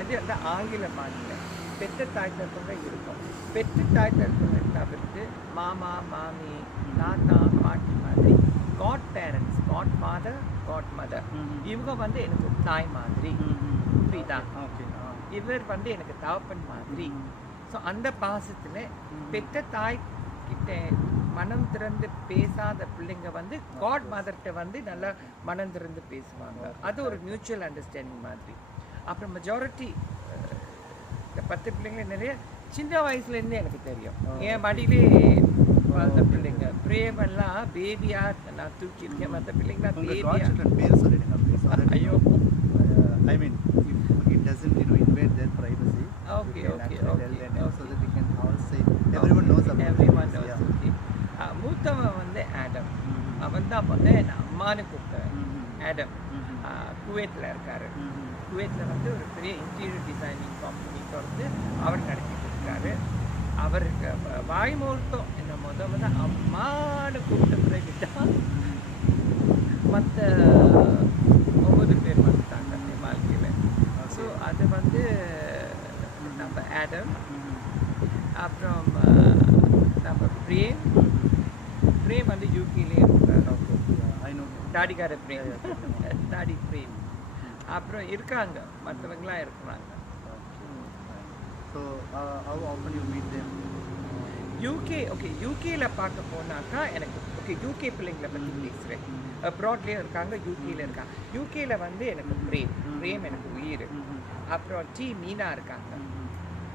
அது அந்த ஆங்கில பாடல பெத்த தாய் தப்பங்க இருக்கும். பெற்ற தாய் தப்பங்க தவிர்த்து மாமா மாமி தாத்தா பாட்டி மாதிரி god parents, god father god mother, இவங்க வந்து எனக்கு தாய் மாதிரி. புரியுதா? இவர் வந்து எனக்கு தகப்பன் மாதிரி. ஸோ அந்த பாசத்தில் பெற்ற தாய் கிட்ட மனம் திறந்து பேசாத பிள்ளைங்க வந்து காட் மதர்கிட்ட வந்து நல்லா மனம் திறந்து பேசுவாங்க. அது ஒரு மியூச்சுவல் அண்டர்ஸ்டாண்டிங் மாதிரி. அப்புறம் மெஜாரிட்டி 10 பிள்ளைங்க நிறைய சின்ன வயசுலேருந்தே எனக்கு தெரியும். என் மடியிலே வாழ்ந்த பிள்ளைங்க. பிரேமெல்லாம் பேபியா நான் தூக்கியிருக்கேன். மற்ற பிள்ளைங்களா பேபியா. பேர் சொல்லிடுங்க. ஐயோ, I mean, if it doesn't, invade their privacy. Okay. So that we can all say everyone knows about everyone knows. Okay. மூத்தவன் வந்து ஆடம். அவன் தான் வந்து நான் அம்மானு கூப்பிட்டேன். ஆடம் குவைத்தில் இருக்காரு. குவைத்தில் வந்து ஒரு பெரிய இன்டீரியர் டிசைனிங் கம்பெனி திறந்து அவர் நடத்திட்டு இருக்காரு. அவருக்கு வாய்மூர்த்தம் என்ன முதல்ல அம்மானு கூப்பிட்ட பிறகு தான் மற்ற 9 பேர் வந்துட்டாங்க என் வாழ்க்கையில். ஸோ அது வந்து நம்ம ஆடம். அப்புறம் நம்ம பிரேம் வந்து யூகேலே இருக்கிறார். டாடிக்கார பிரேம், டாடி பிரேம். அப்புறம் இருக்காங்க மற்றவங்களாம் இருக்கிறாங்க. So how often you meet them? யூகேல பார்க்க போனாக்கா எனக்கு யூகே பிள்ளைங்களை பற்றி பேசுகிறேன். அப்ராட்லேயே இருக்காங்க, யூகேல இருக்காங்க. யூகேல வந்து எனக்கு பிரேம் எனக்கு உயிர். அப்புறம் மீனா இருக்காங்க.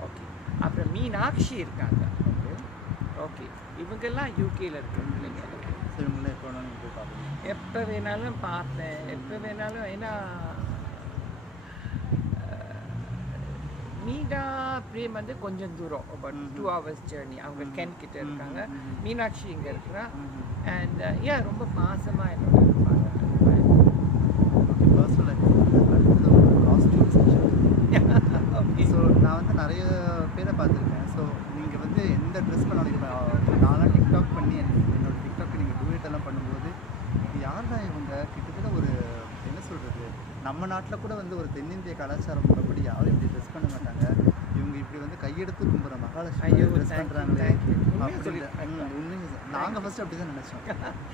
ஓகே, அப்புறம் மீனாட்சி இருக்காங்க. ஓகே, இவங்கெல்லாம் யூகேல இருக்கிற பிள்ளைங்க. எப்போ வேணாலும் பார்த்தேன், எப்போ வேணாலும். ஏன்னா மீனா பிரேம் வந்து கொஞ்சம் தூரம், about 2 hours ஜேர்னி. அவங்க கென் கிட்ட இருக்காங்க. மீனாட்சி இங்கே இருக்கிறா. அண்ட் ரொம்ப பாசமாக என்னோட நிறைய பேரை பார்த்துருக்கேன். ஸோ நீங்கள் வந்து எந்த ட்ரெஸ் பண்ணாலும் இப்போ நான்லாம் டிக்டாக் பண்ணி என்னோட டிக்டாக் நீங்கள் டூயட் எல்லாம் பண்ணும்போது யார்டா இவங்க கிட்டத்தட்ட ஒரு என்ன சொல்கிறது, நம்ம நாட்டில் கூட வந்து ஒரு தென்னிந்திய கலாச்சாரம் முறைப்படி யாரும் இப்படி ட்ரெஸ் பண்ண மாட்டாங்க. இவங்க இப்படி வந்து கையெடுத்து கும்புற மகாலட்சுமி ட்ரெஸ் பண்ணுறாங்களே அப்படின்னு உண்மையை நாங்கள் ஃபஸ்ட்டு அப்படி தான் நினச்சோம்.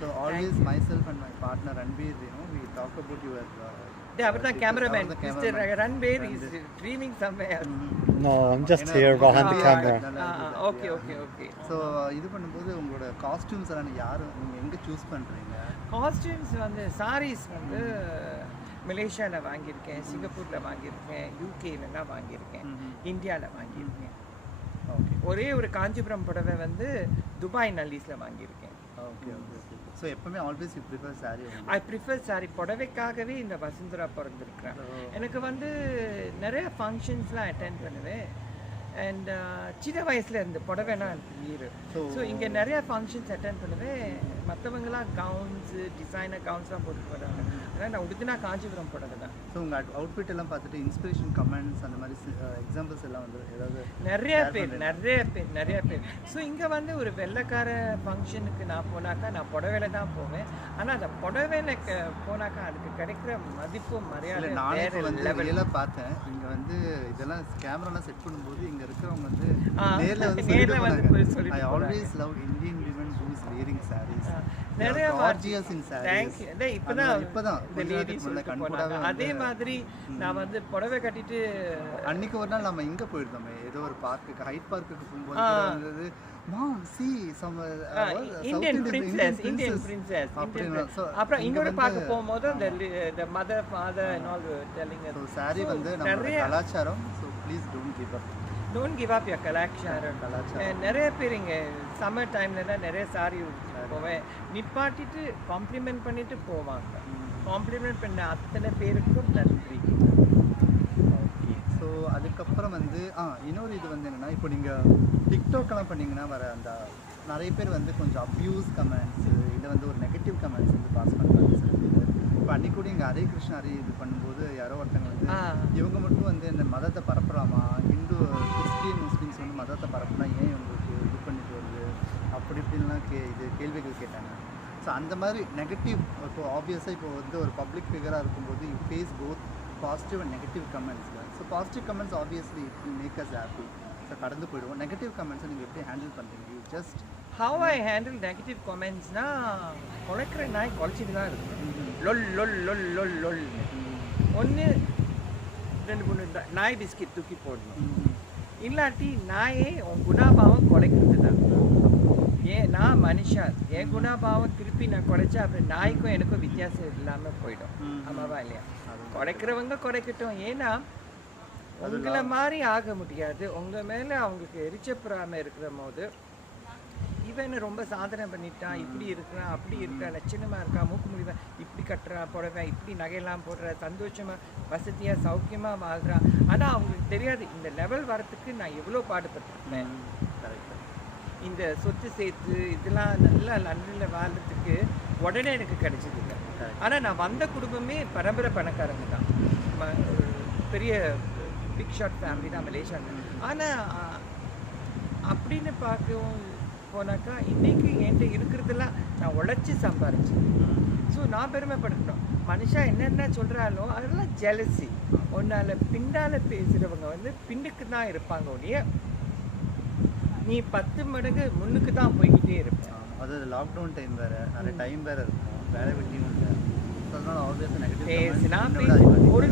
So always myself and my partner Ranbir we talk about your அவர் தான் cameraman. Mister Ranbir is dreaming somewhere. No, I'm just here behind the camera. Okay okay okay. So இது பண்ணும்போது உங்களோட காஸ்டியூம்ஸ் எல்லாம் யாரும் நீங்கள் எங்கே சூஸ் பண்ணுறீங்க? காஸ்டியூம்ஸ் வந்து சாரீஸ் வந்து மலேசியாவில் வாங்கியிருக்கேன், சிங்கப்பூரில் வாங்கியிருக்கேன், யூகேலலாம் வாங்கியிருக்கேன், இந்தியாவில் வாங்கியிருக்கேன். ஓகே. ஒரே ஒரு காஞ்சிபுரம் புடவை வந்து துபாய் நல்லீஸில் வாங்கியிருக்கேன். Okay okay. ஸோ எப்பவுமே always you prefer sari? I prefer sari. புடவைக்காகவே இந்த வசுந்தரா பிறந்திருக்கிறேன். எனக்கு வந்து நிறைய ஃபங்க்ஷன்ஸ்லாம் அட்டென்ட் பண்ணுவேன். அண்ட் சின்ன வயசில் இருந்து புடவைனா எனக்கு வீடு. ஸோ இங்கே நிறைய ஃபங்க்ஷன்ஸ் அட்டென்ட் பண்ணுவேன். மற்றவங்களாம் கவுன்ஸு டிசைனர் கவுன்ஸ்லாம் போட்டு போடுறாங்க. ஆனால் நான் உடுத்தினா காஞ்சிபுரம் புடவை தான். ஸோ உங்கள் அவுட்ஃபிட் எல்லாம் பார்த்துட்டு இன்ஸ்பிரேஷன் கமெண்ட்ஸ் அந்த மாதிரி எக்ஸாம்பிள்ஸ் எல்லாம் வந்து ஏதாவது? நிறைய பேர். ஸோ இங்கே வந்து ஒரு வெள்ளைக்கார ஃபங்க்ஷனுக்கு நான் போனாக்கா நான் புடவையில தான் போவேன். ஆனால் அந்த புடவையில போனாக்கா அதுக்கு கிடைக்கிற மதிப்பு மரியாதை நானே வந்து ரியலாக பார்த்தேன். இங்கே வந்து இதெல்லாம் கேமராலாம் செட் பண்ணும்போது இங்கே இருக்கிறவங்க வந்து நேரில் வந்து சொல்லி I always love Indian women who is wearing saris. நிறைய கார்ஜியஸ் இன் சாரீஸ். இப்பதான் இந்த லேடிஸ் போனாங்க. அதே மாதிரி நான் வந்து புடவை கட்டிட்டு அன்னைக்கு ஒரு நாள் நம்ம இங்கே போயிருந்தோமே, ஏதோ ஒரு பார்க்குக்கு, ஹைட் பார்க்குக்கு போகும்போது இந்தியன் பிரின்சஸ் அப்புறம் இன்னொரு பார்க்க போகும்போது the mother father and all telling us. So saree வந்து நம்ம கலாச்சாரம். So please don't give up your கலாச்சாரம். நிறைய பேர் இங்கே சம்மர் டைம்லலாம் நிறைய சாரி போவேன். நிப்பாட்டிட்டு காம்ப்ளிமெண்ட் பண்ணிட்டு போவாங்க. காம்ப்ளிமெண்ட் பண்ண அத்தனை பேருக்கும் நன்றி. ஓகே. ஸோ அதுக்கப்புறம் வந்து இன்னொரு இது வந்து என்னென்னா, இப்போ நீங்கள் டிக்டாக்லாம் பண்ணிங்கன்னா வர அந்த நிறைய பேர் வந்து கொஞ்சம் அப்யூஸ் கமெண்ட்ஸு இல்லை வந்து ஒரு நெகட்டிவ் கமெண்ட்ஸ் வந்து பாஸ் பண்ணுறாங்க சில பேர். இப்போ அன்றைக்கி கூட இங்கே ஹரே கிருஷ்ணா ஹரி இது பண்ணும்போது யாரோ ஒருத்தங்க வந்து இவங்க மட்டும் வந்து இந்த மதத்தை பரப்புறாமா, ஹிந்து கிறிஸ்டியன் முஸ்லீம்ஸ் வந்து மதத்தை பரப்புனா ஏன் இவங்களுக்கு இது பண்ணிட்டு வருது அப்படி இப்படின்லாம் கேள்விகள் கேட்டாங்க. ஸோ அந்த மாதிரி நெகட்டிவ் இப்போ ஆப்வியஸாக இப்போ வந்து ஒரு பப்ளிக் ஃபிகராக இருக்கும்போது you face both positive and negative comments. So positive comments obviously it will make us happy. So கடந்து போயிடுவோம். நெகட்டிவ் கமெண்ட்ஸை நீங்கள் எப்படி ஹேண்டில் பண்ணுறீங்க? You just how I handle negative கமெண்ட்ஸ்னா, குலைக்கிற நாய் குலைச்சிட்டு தான் இருக்கும். லொல் லொல் லொல் லொல் லொல். ஒன்று 2-3 நாய் பிஸ்கெட் தூக்கி போடணும். இல்லாட்டி நாயே உன் குணாபாவம் குலைக்கிறது தான். ஏன் நான் மனுஷா, என் குணாபாவம் திருப்பி நான் குலைச்சா அப்புறம் நாய்க்கும் எனக்கும் வித்தியாசம் இல்லாமல் போயிடும். ஆமாவா இல்லையா? குலைக்கிறவங்க குறைக்கட்டும். ஏன்னா உங்களை மாதிரி ஆக முடியாது. உங்கள் மேலே அவங்களுக்கு எரிச்சப்புறாமல் இருக்கிற போது இவன் ரொம்ப சாதனை பண்ணிட்டான், இப்படி இருக்கிறான், அப்படி இருக்கிறான், லட்சணமாக இருக்கான், மூக்கு முடிவா இப்படி கட்டுறான், புடவை இப்படி நகையெல்லாம் போடுற, சந்தோஷமாக வசதியாக சௌக்கியமாக வாழ்கிறான். ஆனால் அவங்களுக்கு தெரியாது இந்த லெவல் வரத்துக்கு நான் எவ்வளோ பாடுபட்டிருப்பேன். இந்த சொத்து சேர்த்து இதெல்லாம் நல்லா லண்டனில் வாழ்கிறதுக்கு உடனே எனக்கு கிடைச்சதில்லை. ஆனால் நான் வந்த குடும்பமே பரம்பரை பணக்காரங்க தான். பெரிய பிக் ஷாட் ஃபேமிலி தான் மலேசியாவில். ஆனால் அப்படின்னு பார்க்கவும் போனாக்கா இன்றைக்கி என்கிட்ட இருக்கிறதெல்லாம் நான் உழைச்சி சம்பாரிச்சேன். ஸோ நான் பெருமைப்படுத்தணும். மனுஷா என்னென்ன சொல்கிறாலும் அதெல்லாம் ஜெலசி. ஒன்றால் பின்னால் பேசுகிறவங்க வந்து பின்னுக்கு தான் இருப்பாங்க ஒழிய நீ 10 மடங்கு முன்னுக்கு தான் போய்கிட்டே இருப்பேன். அதாவது லாக்டவுன் டைம் வேறு, நிறைய டைம் வேறு இருக்கும், வேலை வெட்டியும் இல்லை. ஒரு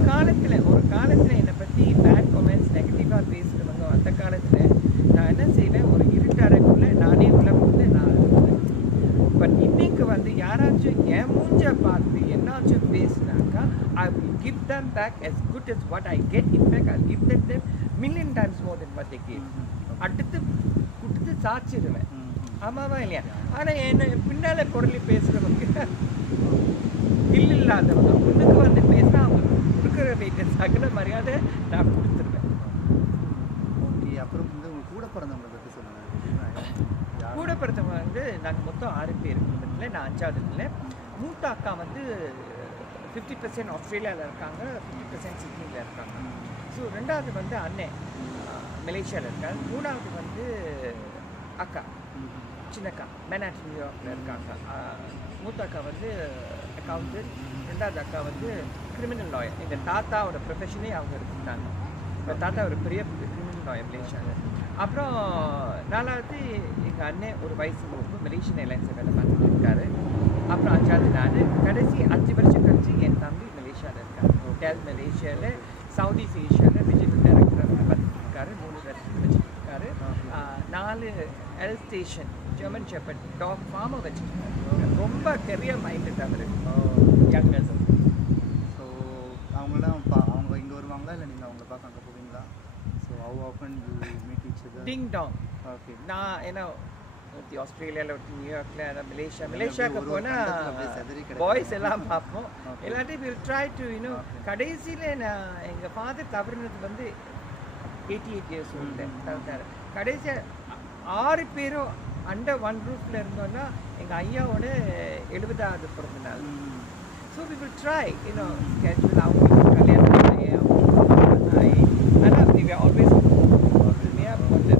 காலத்தில் என்னை பற்றி பேட் கமெண்ட்ஸ் நெகட்டிவாக பேசுகிறவங்க அந்த காலத்தில் நான் என்ன செய்வேன், ஒரு இருட்டறைக்குள்ளே நானே உள்ள வந்து நான் இருந்தேன். பட் இன்னைக்கு வந்து யாராச்சும் என் மூஞ்ச பார்த்து என்னாச்சும் பேசினாக்கா I will give them back as good as what I get. In fact, I'll give them million times more than what they gave. அடுத்து கொடுத்து சாச்சிடுவேன். ஆமாவா இல்லையா? ஆனால் என்னை பின்னால் குரலி பேசுகிறவங்க இல்லை இல்லாதவங்க முன்னுக்கு வந்து பேசினா அவங்க கொடுக்குற வெயிட் சகல மரியாதை நான் கொடுத்துருவேன். ஓகே. அப்புறம் வந்து உங்கள் கூட பிறந்தவங்களை பற்றி சொல்லுங்கள். கூட பிறந்தவங்க வந்து நாங்கள் மொத்தம் 6 பேர் குடும்பத்தில். நான் 5வது இல்லை. மூத்த அக்கா வந்து 50% ஆஸ்திரேலியாவில் இருக்காங்க, 50% சிட்னியில் இருக்காங்க. ஸோ ரெண்டாவது வந்து அண்ணன் மலேசியாவில் இருக்காங்க. மூணாவது வந்து அக்கா, சின்னக்கா மேனாட் நியூயார்க்கில் இருக்காங்க. மூத்த அக்கா வந்து அக்கௌண்டன்ட், ரெண்டாவது அக்கா வந்து கிரிமினல் லாயர். எங்கள் தாத்தாவோட ப்ரொஃபஷனே அவங்க எடுத்துட்டாங்க. எங்கள் தாத்தா ஒரு பெரிய கிரிமினல் லாயர் மலேசியாவில். அப்புறம் நாலாவது எங்கள் அண்ணன் ஒரு வயசு மூப்பு மலேசியன் ஏர்லைன்ஸை வேலை பார்த்துட்டு இருக்காரு. அப்புறம் அஞ்சாவது நான். கடைசி 5 வருஷம் கழிச்சு என் தம்பி மலேசியாவில் இருக்காரு. ஹோட்டல் மலேசியாவில் சவுத் ஈஸ்ட் ஏஷியாவில் டிஜிட்டல் டைரக்டராக வேலை பார்த்துட்டு இருக்காரு. 3 வருஷம் வச்சுட்டு இருக்காரு. 4 L station German shepherd talk ஃபார்மை வச்சுட்டு இருக்காரு. ரொம்ப கெரியர் மைண்டட் அவர் யங்கர்ஸ். ஸோ அவங்களாம் அவங்க இங்கே வருவாங்களா இல்லை நீங்கள் அவங்கள பார்க்க அங்கே போவீங்களா? So how often you meet each other? Ding dong. Okay. நான் ஏன்னா ஆஸ்திரேலியாவில் ஒருத்தி நியூயார்க்கில் மலேசியாவுக்கு போனால் பாய்ஸ் எல்லாம் பார்ப்போம். இல்லாட்டி வில் ட்ரை டு இன்னும். கடைசியில் நான் எங்கள் ஃபாதர் தவறுனது வந்து 88 இயர்ஸ் ஓல்டு. கடைசியாக 6 பேரும் அண்டர் ஒன் ரூஃபில் இருந்தோன்னா எங்கள் ஐயாவோட 70வது பிறந்த நாள். ஸோ வி வில் ட்ரை இன்னும் ஸ்கெட்யூல் அவங்களுக்கு கல்யாணம் ஆனால் வி ஆல்வேஸ் உண்மையாக வந்து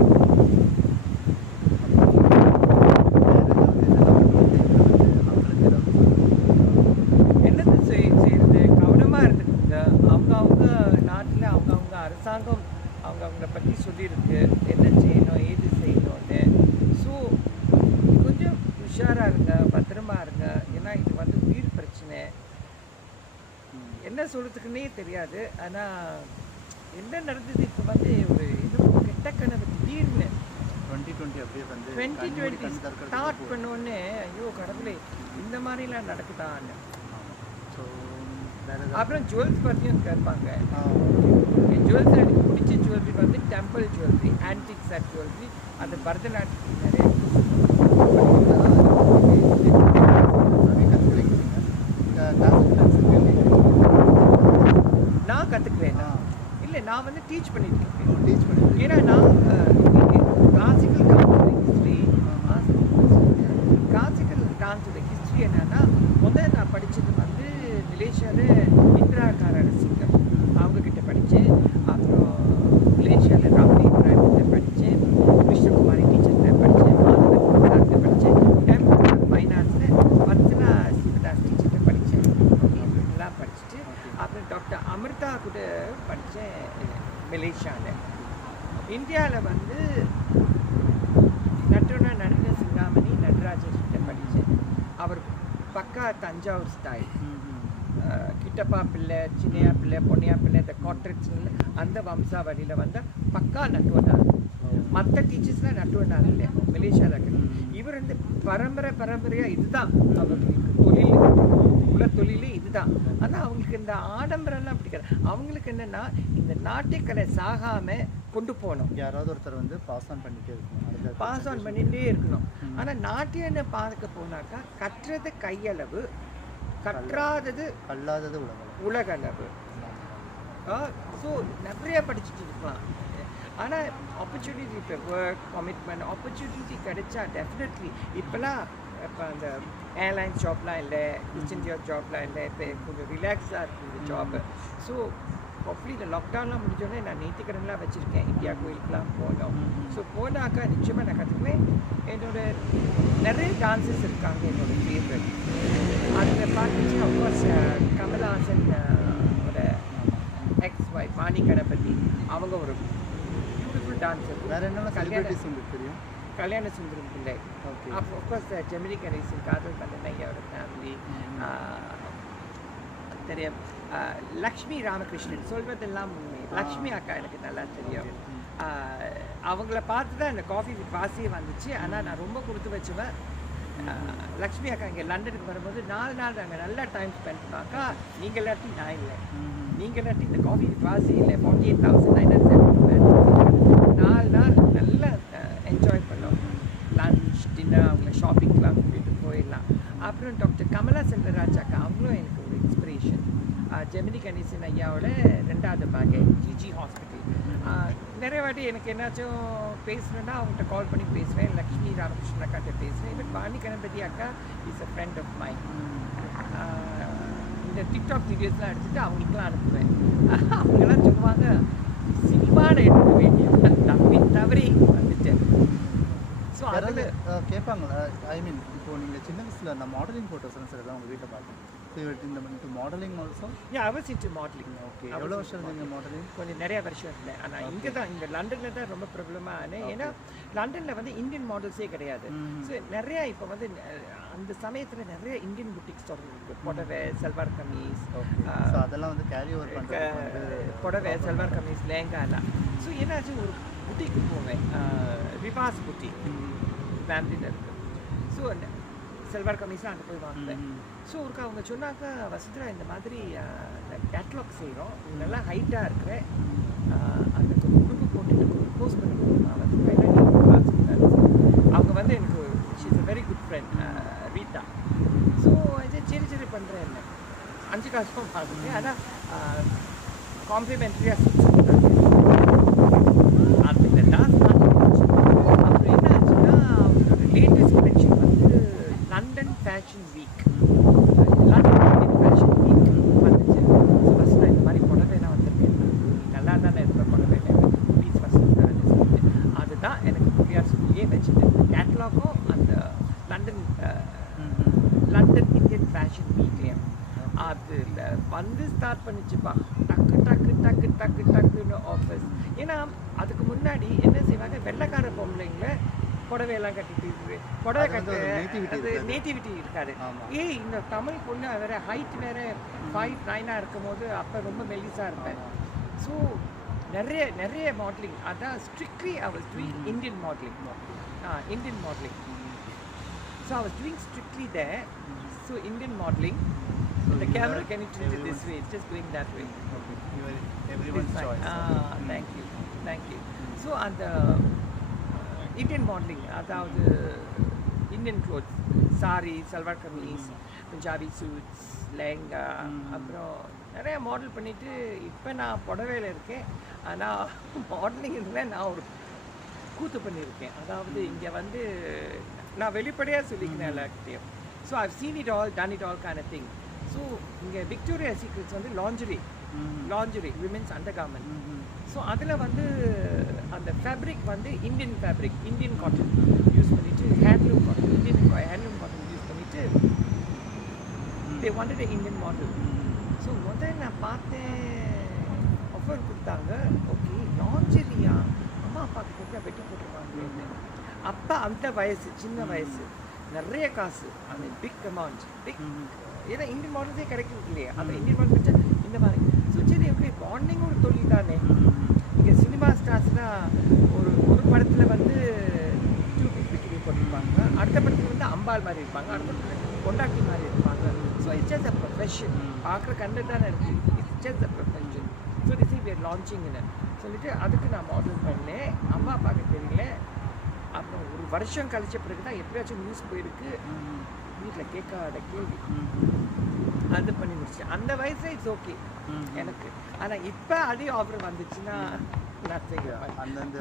என்னது செய்கிறது கவனமாக இருந்துக்குங்க. அவங்கவுங்க நாட்டில் அவங்கவுங்க அரசாங்கம் அவங்கள பற்றி சொல்லியிருக்கு என்ன செய்யணும் ஏது செய்யணும்னு. ஸோ கொஞ்சம் உஷாராக இருங்க, பத்திரமா இருங்க. ஏன்னா இது வந்து உயிர் பிரச்சனை. என்ன சொல்கிறதுக்குன்னே தெரியாது. ஆனால் என்ன நடந்தது இப்போ வந்து ஒரு இன்னும் கெட்ட கனவு திடீர்னு 2020 அப்படியே வந்து 2020 ஸ்டார்ட் பண்ணோன்னே ஐயோ கடவுளே இந்த மாதிரிலாம் நடக்குதான்னு. ஸோ வேறு அப்புறம் ஜுவல்ஸ் பற்றியும் கேட்பாங்க. ஜுவல்ஸ் எனக்கு பிடிச்ச ஜுவல்லரி வந்து temple jewellery, antique set jewellery, அந்த பரதநாட்டியம் நிறைய நான் கற்றுக்குவேன். இல்லை நான் வந்து டீச் பண்ணிட்டு இருக்கேன். ஏன்னா நான் கிளாசிக்கல் டான்ஸோட ஹிஸ்ட்ரி என்னன்னா முதல்ல நான் படித்தது வந்து மலேசியாவில் இந்திரா காரரசிங்கம் அவங்கக்கிட்ட படித்தேன். அப்புறம் மலேசியாவில் ராம்னி இப்ராஹிம்கிட்ட படித்தேன். விஷ்ணுகுமாரி டீச்சர்கிட்ட படித்தேன். மாதவன் படித்தேன். டெம்பிள் ஃபைனான்ஸில் வர்த்தனா சிவதாஸ் டீச்சர்கிட்ட படித்தேன். எல்லாம் படிச்சுட்டு அப்புறம் டாக்டர் அமிர்தா கூட படித்தேன் மலேசியாவில். இந்தியாவில் வந்து நட்டுனா நடன சிங்காமணி நடராஜர்கிட்ட படித்தேன். அவர் பக்கா தஞ்சாவூர் ஸ்டைல், கிட்டப்பா பிள்ளை, சின்னையா பிள்ளை, பொன்னையா பிள்ளை, இந்த காட்ரேட்ஸ்ல அந்த வம்சாவளியில் வந்தால் பக்கா நட்டுவனார். மற்ற டீச்சர்ஸ்லாம் நட்டுவனார் இல்லை மலேசியாவில். இவர் வந்து பரம்பரையாக இதுதான் அவங்களுக்கு தொழில், குல தொழிலே இதுதான். ஆனால் அவங்களுக்கு இந்த ஆடம்பரம்லாம் பிடிக்காது. அவங்களுக்கு என்னென்னா இந்த நாட்டுக்கலை சாகாமல் கொண்டு போகணும். யாராவது ஒருத்தர் வந்து பாஸ் ஆன் பண்ணிகிட்டே இருக்கணும். ஆனால் நாட்டியன்னு பார்க்க போனாக்கா கற்றது கையளவு, கற்றாதது கல்லாதது உலகளவு. ஸோ நிறைய படிச்சுட்டு இருக்கலாம். ஆனால் ஆப்பர்ச்சுனிட்டி இப்போ ஒர்க் கமிட்மெண்ட் ஆப்பர்ச்சுனிட்டி கிடைச்சா டெஃபினெட்லி இப்போலாம் இப்போ அந்த ஏர்லைன்ஸ் ஜாப்லாம் இல்லை, ஈஸ்ட் இந்தியா ஜாப்லாம் இல்லை. இப்போ கொஞ்சம் ரிலாக்ஸாக இருக்குது இந்த ஜாப்பு. ஸோ ஹோப்ஃபுல்லி இந்த லாக்டவுன்லாம் முடிஞ்சோடனே நான் நேர்த்திக்கடன்லாம் வச்சுருக்கேன். இந்தியா கோயிலுக்குலாம் போனோம். ஸோ போனாக்கா நிச்சயமாக நான் கற்றுக்குவேன். என்னோட நிறைய டான்ஸஸ் இருக்காங்க என்னோட ஃபேவரட். அதில் பார்த்துச்சு அஃப்கோர்ஸ் கமல்ஹாசன் ஒரு எக்ஸ் ஒய்ஃப் வாணி கணபதி, அவங்க ஒரு பியூட்டிஃபுல் டான்ஸர். வேறு என்னென்ன செலிபிரிட்டிஸ் உங்களுக்கு தெரியும்? கல்யாண சுந்தரம் பிள்ளை, அஃப்கோர்ஸ் ஜெமினி கணேசன், காதல் பண்ண ஐயாவோட ஃபேமிலி தெரியும். லக்ஷ்மி ராமகிருஷ்ணன் சொல்வதெல்லாம் உண்மை. லக்ஷ்மி அக்கா எனக்கு நல்லா தெரியும். அவங்கள பார்த்து தான் இந்த காஃபி வித் வாசியே வந்துச்சு. ஆனால் நான் ரொம்ப கொடுத்து வச்சுவேன். லக்ஷ்மி அக்கா இங்கே லண்டனுக்கு வரும்போது 4 நாள் அங்கே நல்லா டைம் ஸ்பெண்ட் பண்ணாக்கா. நீங்கள் இல்லாட்டி நான் இல்லை, நீங்கள் இல்லாட்டி இந்த காஃபி வித் வாசி இல்லை. 48,907 4 நாள் நல்லா என்ஜாய் பண்ணோம். லன்ச் டின்னர் அவங்கள ஷாப்பிங்லாம் கூட்டிகிட்டு போயிடலாம். அப்புறம் டாக்டர் கமலா செல்வராஜ் அக்கா அவங்களும் எனக்கு ஒரு இன்ஸ்பிரேஷன். ஜெமினி கணேசன் ஐயாவோட 2வது பாகை ஜிஜி ஹாஸ்பிட்டல். நிறைய வாட்டி எனக்கு என்னாச்சும் பேசணுன்னா அவங்கள்ட்ட கால் பண்ணி பேசுவேன். லக்ஷ்மி ராமகிருஷ்ணன் அக்காட்ட பேசுவேன். பட் வாணி கணபதி அக்கா is a friend of mind. இந்த இந்த டிக்டாக் வீடியோஸ்லாம் எடுத்துட்டு அவங்களுக்குலாம் அனுப்புவேன். அவங்கெல்லாம் சொல்லுவாங்க சினிமாவில் எடுக்க வேண்டிய தவறி வந்துட்டேன். ஸோ அதில் கேட்பாங்களா? ஐ மீன் இப்போ நீங்கள் சின்ன வயசில் அந்த மாடலிங் ஃபோட்டோஸ்லாம் சார் தான் உங்கள் வீட்டில் பார்த்தேன். ஸோ இந்த modelling also? Hours into modelling. Okay, எவ்வளோ வருஷம் இருந்தீங்க மாடலிங்? கொஞ்சம் நிறைய வருஷம் இருந்தேன். ஆனால் இங்கே தான் இங்கே லண்டனில் தான் ரொம்ப பிரபலமாக ஆனேன். ஏன்னா லண்டனில் வந்து இந்தியன் மாடல்ஸே கிடையாது. ஸோ நிறையா இப்போ வந்து அந்த சமயத்தில் நிறைய இந்தியன் புட்டிக்ஸ் தொடர்ந்து புடவை, சல்வார் கமீஸ், அதெல்லாம் வந்து கேரி ஓவர் பண்ணுறது, புடவை, சல்வார் கமீஸ், லேங்காலாம். ஸோ என்னாச்சு, ஒரு புட்டிக்கு போவேன், ரிவாஸ் புட்டிக் ஃபேமிலியில் இருக்குது. ஸோ சல்வார் கமீஸ்லாம் அங்கே போய் வாங்குவேன். ஸோ ஒருக்கா அவங்க சொன்னாக்க, வசுந்தரா இந்த மாதிரி கேட்லாக் செய்கிறோம், நல்லா ஹைட்டாக இருக்கிற அந்த உடுப்பு போட்டுட்டு போஸ்ட் பண்ணி கொடுக்கலாம் அவங்க வந்து எனக்கு she's a very good friend Rita. So இது சரி பண்ணுறேன், என்ன 5 காசும் பார்க்குறேன். ஆனால் காம்ப்ளிமெண்ட்ரியாக அதுல தான் அப்புறம் என்ன ஆச்சுன்னா, அவங்களோட லேட்டஸ்ட் கலெக்ஷன் வந்து London fashion week, London fashion week வந்துச்சு. ஸோ ஃபஸ்ட் நான் இந்த மாதிரி புடவைலாம் வந்திருக்கேன், நல்லா தானே இருக்கிற புடவை ப்ளீஸ் ஃபஸ்ட் அதுதான் எனக்கு புரியார் சொல்லியே வச்சுட்டு கேட்லாகும் அந்த லண்டன் இந்தியன் ஃபேஷன் வீக்லேயும் அதில் வந்து ஸ்டார்ட் பண்ணிச்சுப்பா, டக்குன்னு ஆஃபர்ஸ். ஏன்னா அதுக்கு முன்னாடி என்ன செய்வாங்க, வெள்ளைக்கார பொம்பளைங்களை புடவையெல்லாம் கட்டிட்டு புடவை கட்டு, அது நேட்டிவிட்டி இருக்காது. இந்த தமிழ் பொண்ணு வேற ஹைட் வேற 5'9" இருக்கும் போது அப்போ ரொம்ப மெல்லிஸாக இருப்பேன். ஸோ நிறைய மாடலிங், அதான் strictly I was doing Indian modelling. So I was doing strictly there. So Indian modelling. The camera, can you tilt it this way? It's just going that way. Okay. Everyone's choice. Thank you. So அந்த Indian modelling, அதாவது Indian clothes, sari, salwar kameez, Punjabi suits, lehenga, அப்புறம் நிறைய model பண்ணிவிட்டு இப்போ நான் புடவையில் இருக்கேன். ஆனால் modelling இருந்தால் நான் ஒரு கூத்து பண்ணியிருக்கேன். அதாவது இங்கே வந்து நான் வெளிப்படையாக சொல்லிக்கிறேன் எல்லாருக்கிட்டையும். So I've seen it all, done it all kind of thing. So இங்கே விக்டோரியா சீக்ரெட்ஸ் வந்து lingerie women's undergarment. So அதில் வந்து அந்த ஃபேப்ரிக் வந்து Indian fabric, Indian cotton use பண்ணிவிட்டு, handloom cotton, Indian handloom cotton use பண்ணிவிட்டு they wanted Indian model. So முதல்ல நான் பார்த்தேன், ஆஃபர் கொடுத்தாங்க. ஓகே, லாஞ்சரியா, அம்மா அப்பாவுக்கு கொடுத்தா வெட்டி போட்டுருவாங்க. அப்பா அந்த வயசு, சின்ன வயசு, நிறைய காசு, அந்த பிக் அமௌண்ட், ஏன்னா இந்தியன் மாடல்ஸே கிடைக்கிறது இல்லையா, அந்த இந்தியன் மாடல் இந்த மாதிரி. ஸோ சரி, எப்படி பாண்டிங் ஒரு தொழில் தானே. இங்கே சினிமா ஸ்டார்ஸ்னால் ஒரு படத்தில் வந்து டியூபிக் பிக்கினி போட்டிருப்பாங்க, அடுத்த படத்தில் வந்து அம்பாள் மாதிரி இருப்பாங்க, அடுத்த படத்தில் கொண்டாட்டி மாதிரி இருப்பாங்க. So it's just a profession. பார்க்குற கண்டு தானே இருக்குது, it's just a profession. So this is where லான்ச்சிங்னு சொல்லிட்டு அதுக்கு நான் மாடல் பண்ணேன். அம்மா அப்பாவுக்கு தெரியல. அப்புறம் ஒரு வருஷம் கழிச்ச பிறகு தான் எப்படியாச்சும் நியூஸ் போயிருக்கு, வீட்டில் கேட்காத கேள்வி அது பண்ணி முடிச்சு. அந்த வயசுல இட்ஸ் ஓகே எனக்கு. ஆனால் இப்போ அதே ஆஃபர் வந்துச்சுன்னா நான் செய்வேன்.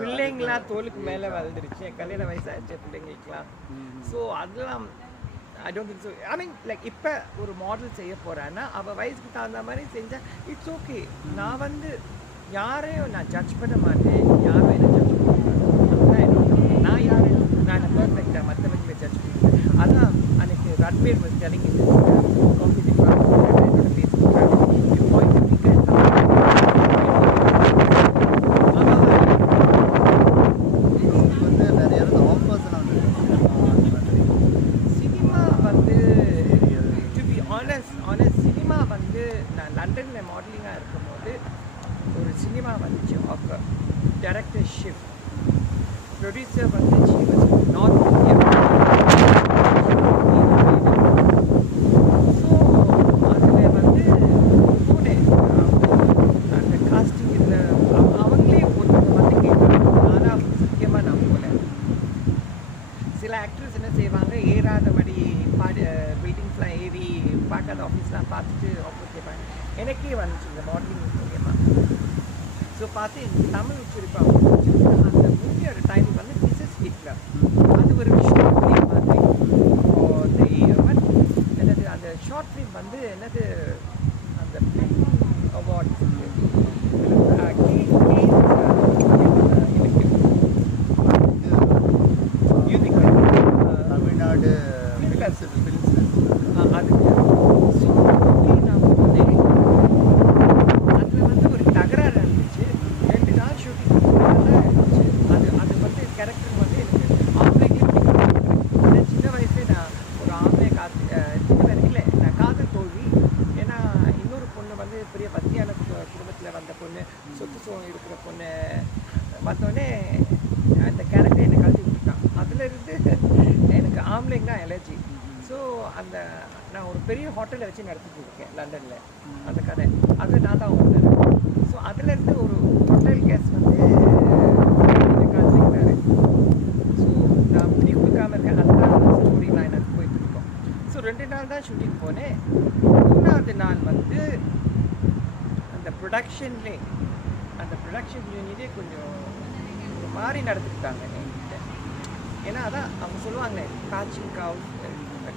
பிள்ளைங்களாம் தோலுக்கு மேலே வளர்ந்துருச்சு, கல்யாண வயசாகிடுச்சு பிள்ளைங்களுக்குலாம். ஸோ அதெல்லாம் I don't think so. I mean like இப்போ ஒரு மாடல் செய்ய போகிறேன்னா அவள் வயசுக்கு தகுந்த மாதிரி செஞ்சால் இட்ஸ் ஓகே. நான் வந்து யாரையும் நான் ஜட்ஜ் பண்ண மாட்டேன், யாரும் என்ன ஜட்ஜ் பண்ண மாட்டேன். நான் யாரும் நான் பர்ஃபெக்டாக மற்றவங்களை ஜட்ஜ் பண்ணுவேன். அதான் அன்னைக்கு Ranveer was telling me this coffee என்னோட பேசிக்கிறாங்க. சினிமா வந்து டு பி ஆனஸ்ட் சினிமா வந்து நான் லண்டனில் மாடலிங்காக இருக்கும்போது ஒரு சினிமா வந்துச்சு ஆஃபர், டைரக்டர் ஷிஃப்ட், ப்ரொடியூசர் வந்து she was north India. So அதில் வந்து போனேன், அந்த காஸ்டிங் இதில் அவங்களே ஒருத்தர் வந்து கேட்டாங்க. ஆனால் முக்கியமாக நான் போல. சில ஆக்ட்ரஸ் என்ன செய்வாங்க, ஏறாதபடி பில்டிங்ஸ்லாம் ஏறி பார்க்காத ஆஃபீஸ்லாம் பார்த்துட்டு ஆஃபீஸ் கேட்பாங்க. எனக்கே வந்துச்சு இந்த மாடலிங் மூலியமாக. ஸோ பார்த்து எனக்கு தமிழ் உச்சரிப்பாக அந்த மூவியோட டைட்டில் வந்து மிஸ்ஸஸ் ஹிட்லர். அது ஒரு ஷார்ட் ஃபிலிம் மாதிரி. என்னது அந்த ஷார்ட் ஃபிலிம் வந்து என்னது குடும்பத்தில் வந்த பொண்ணு, சொத்து சுகம் இருக்கிற பொண்ணு வந்தோடனே அந்த கேரக்டர் என்னை கழட்டி விட்டுட்டான். அதுலேருந்து எனக்கு ஆம்லேங்கன்னா அலர்ஜி. ஸோ அந்த நான் ஒரு பெரிய ஹோட்டலை வச்சு நடத்திட்டு இருக்கேன் லண்டனில், அந்த கடை அது நான் தான் ஓனர். ஸோ அதுலேருந்து ஒரு ஹோட்டல் கேஸ் வந்து என்னை காய்ச்சிக்கிட்டாரு. ஸோ நான் பிடி கொடுக்காம இருக்கேன். அதுதான் ஸ்டோரி லைன் அது போயிட்டு இருக்கோம். ஸோ 2 நாள் தான் ஷூட்டிங் போனேன். 3ஆவது நாள் வந்து அந்த ப்ரொடக்ஷன்லே அந்த ப்ரொடக்ஷன் யூனிட்டே கொஞ்சம் ஒரு மாதிரி நடந்துக்கிட்டாங்க என்கிட்ட. ஏன்னா அதான் அவங்க சொல்லுவாங்க காச்சிங்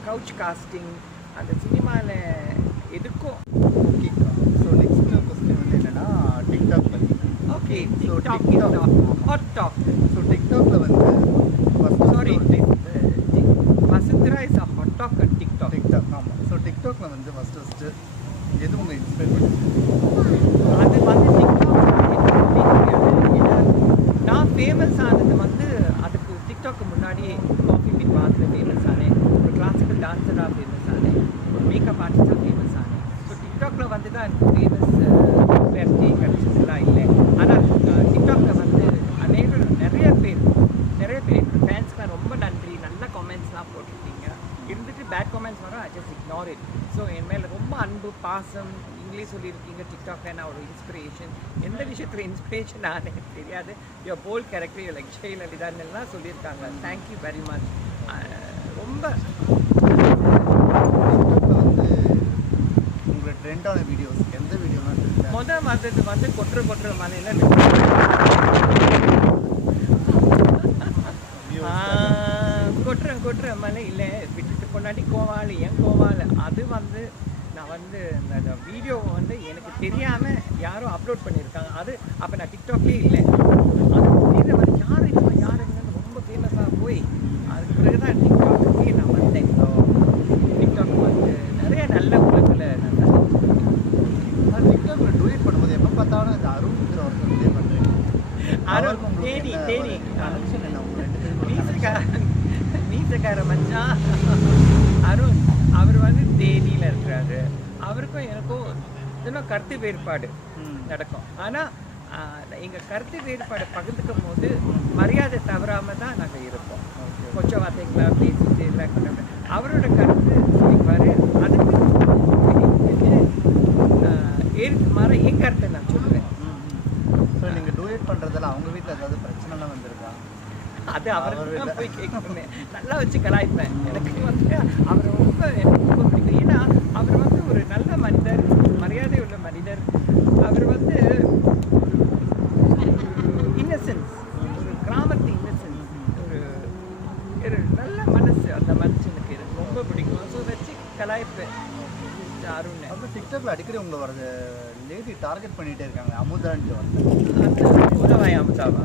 கவுச் காஸ்டிங் அந்த சினிமாவில் எதுக்கும். ஓகே. ஸோ நெக்ஸ்ட் கொஸ்டின் வந்து என்னென்னா டிக்டாக் பற்றி. Okay, so TikTok hot talk. So டிக்டாக்ல வந்து sorry, Vasundhara is a hot talk and TikTok. ஆமாம். ஸோ டிக்டாக்ல வந்து ஃபஸ்ட்டு எது உங்களை இன்ஸ்பைர் பண்ணுது? அது வந்து டிக்டாக் நான் ஃபேமஸ் ஆனது வந்து அதுக்கு டிக்டாக்கு முன்னாடியே காஃபி வித் பாத்தில் ஃபேமஸ் ஆனேன், ஒரு கிளாசிக்கல் டான்ஸராக ஃபேமஸ் ஆனேன், ஒரு மேக்கப் ஆர்டிஸ்டாக ஃபேமஸ் ஆனேன். ஸோ டிக்டாக்ல வந்து தான் எனக்கு ஃபேமஸ் கிளாரிட்டி கிடச்சதுலாம் இல்லை. ஆனால் டிக்டாக்ல வந்து நிறைய பேர் என்னோட ஃபேன்ஸ்லாம் ரொம்ப நன்றி, நல்ல கமெண்ட்ஸ்லாம் போட்டிருக்கீங்க. இருந்துட்டு பேட் கமெண்ட்ஸ் வரும், I just ignore it. So என் மேலே ரொம்ப அன்பு பாசம் இங்கிலீஷ் சொல்லியிருக்கீங்க. டிக்டாக்ல நான் ஒரு இன்ஸ்பிரேஷன், எந்த விஷயத்தில் இன்ஸ்பிரேஷன் ஆனே தெரியாது. யுவர் போல் கேரக்டர் யூ லைக் ஜெயலலிதான்லாம் சொல்லியிருக்காங்க. Thank you very much. ரொம்ப டிக்டாக்ல வந்து உங்களோட ட்ரெண்டான வீடியோஸ் எந்த வீடியோலாம் இருக்கு? முதல் வந்தது வந்து கொட்டுற மலையில் கொட்டுற மலை இல்லை விட்டுட்டு கொண்டாடி கோவாலு என் கோவாலு. அது வந்து நான் வந்து அந்த வீடியோ வந்து எனக்கு தெரியாமல் யாரும் அப்லோட் பண்ணியிருக்காங்க. அது அப்போ நான் டிக்டாக்லேயே இல்லை. அது புரியுது வந்து யாருங்கன்னு ரொம்ப ஃபேமஸாக போய் அதுக்கு பிறகு தான் டிக்டாக்குக்கே நான் வந்தேன். டிக்டாக் வந்து நிறைய நல்ல உலகில் நான் டிக்டாக்ல டூயட் பண்ணும்போது எப்போ பார்த்தாலும் இந்த அருண்ங்கிற ஒருத்தர் ப்ளே பண்ணுறேன். அருண் தேனி மீசக்கார மச்சான் அருண். அவர் வந்து தேனியில் இருக்கிறாரு. அவருக்கும் எனக்கும் இன்னும் கருத்து வேறுபாடு நடக்கும். ஆனால் எங்கள் கருத்து வேறுபாடு பகிர்ந்துக்கும் போது மரியாதை தவறாமல் தான் நாங்கள் இருப்போம். கொஞ்சம் வார்த்தைங்களா பேசிட்டு எல்லாம் கொண்டு அவரோட கருத்து சொல்லிப்பாரு. அதுக்கு ஏற்று மாற என் கருத்தை நான் சொல்லுவேன். ஸோ நீங்கள் டூயட் பண்ணுறதால அவங்க வீட்டில் ஏதாவது பிரச்சனைலாம் வந்திருக்கா? அது அவருக்கு போய் கேட்கணுமே. நல்லா வச்சு கலாய்ப்பேன். எனக்கு வந்து அவர் எனக்கு ரொம்ப பிடிக்கும். ஏன்னா அவர் வந்து ஒரு நல்ல மனிதர், மரியாதை உள்ள மனிதர். அவர் வந்து இன்னசென்ஸ், ஒரு கிராமத்து இன்னசென்ஸ், ஒரு நல்ல மனசு. அந்த மனுஷனுக்கு எனக்கு ரொம்ப பிடிக்கும். ஸோ வச்சு கலாய்ப்பேன் அருண். அப்புறம் டிக்டாக்ல அடிக்கடி உங்களை வர லேடி டார்கெட் பண்ணிகிட்டே இருக்காங்க. அமுதான்ட்டு வந்து அந்த உதவாய் அமுதாவா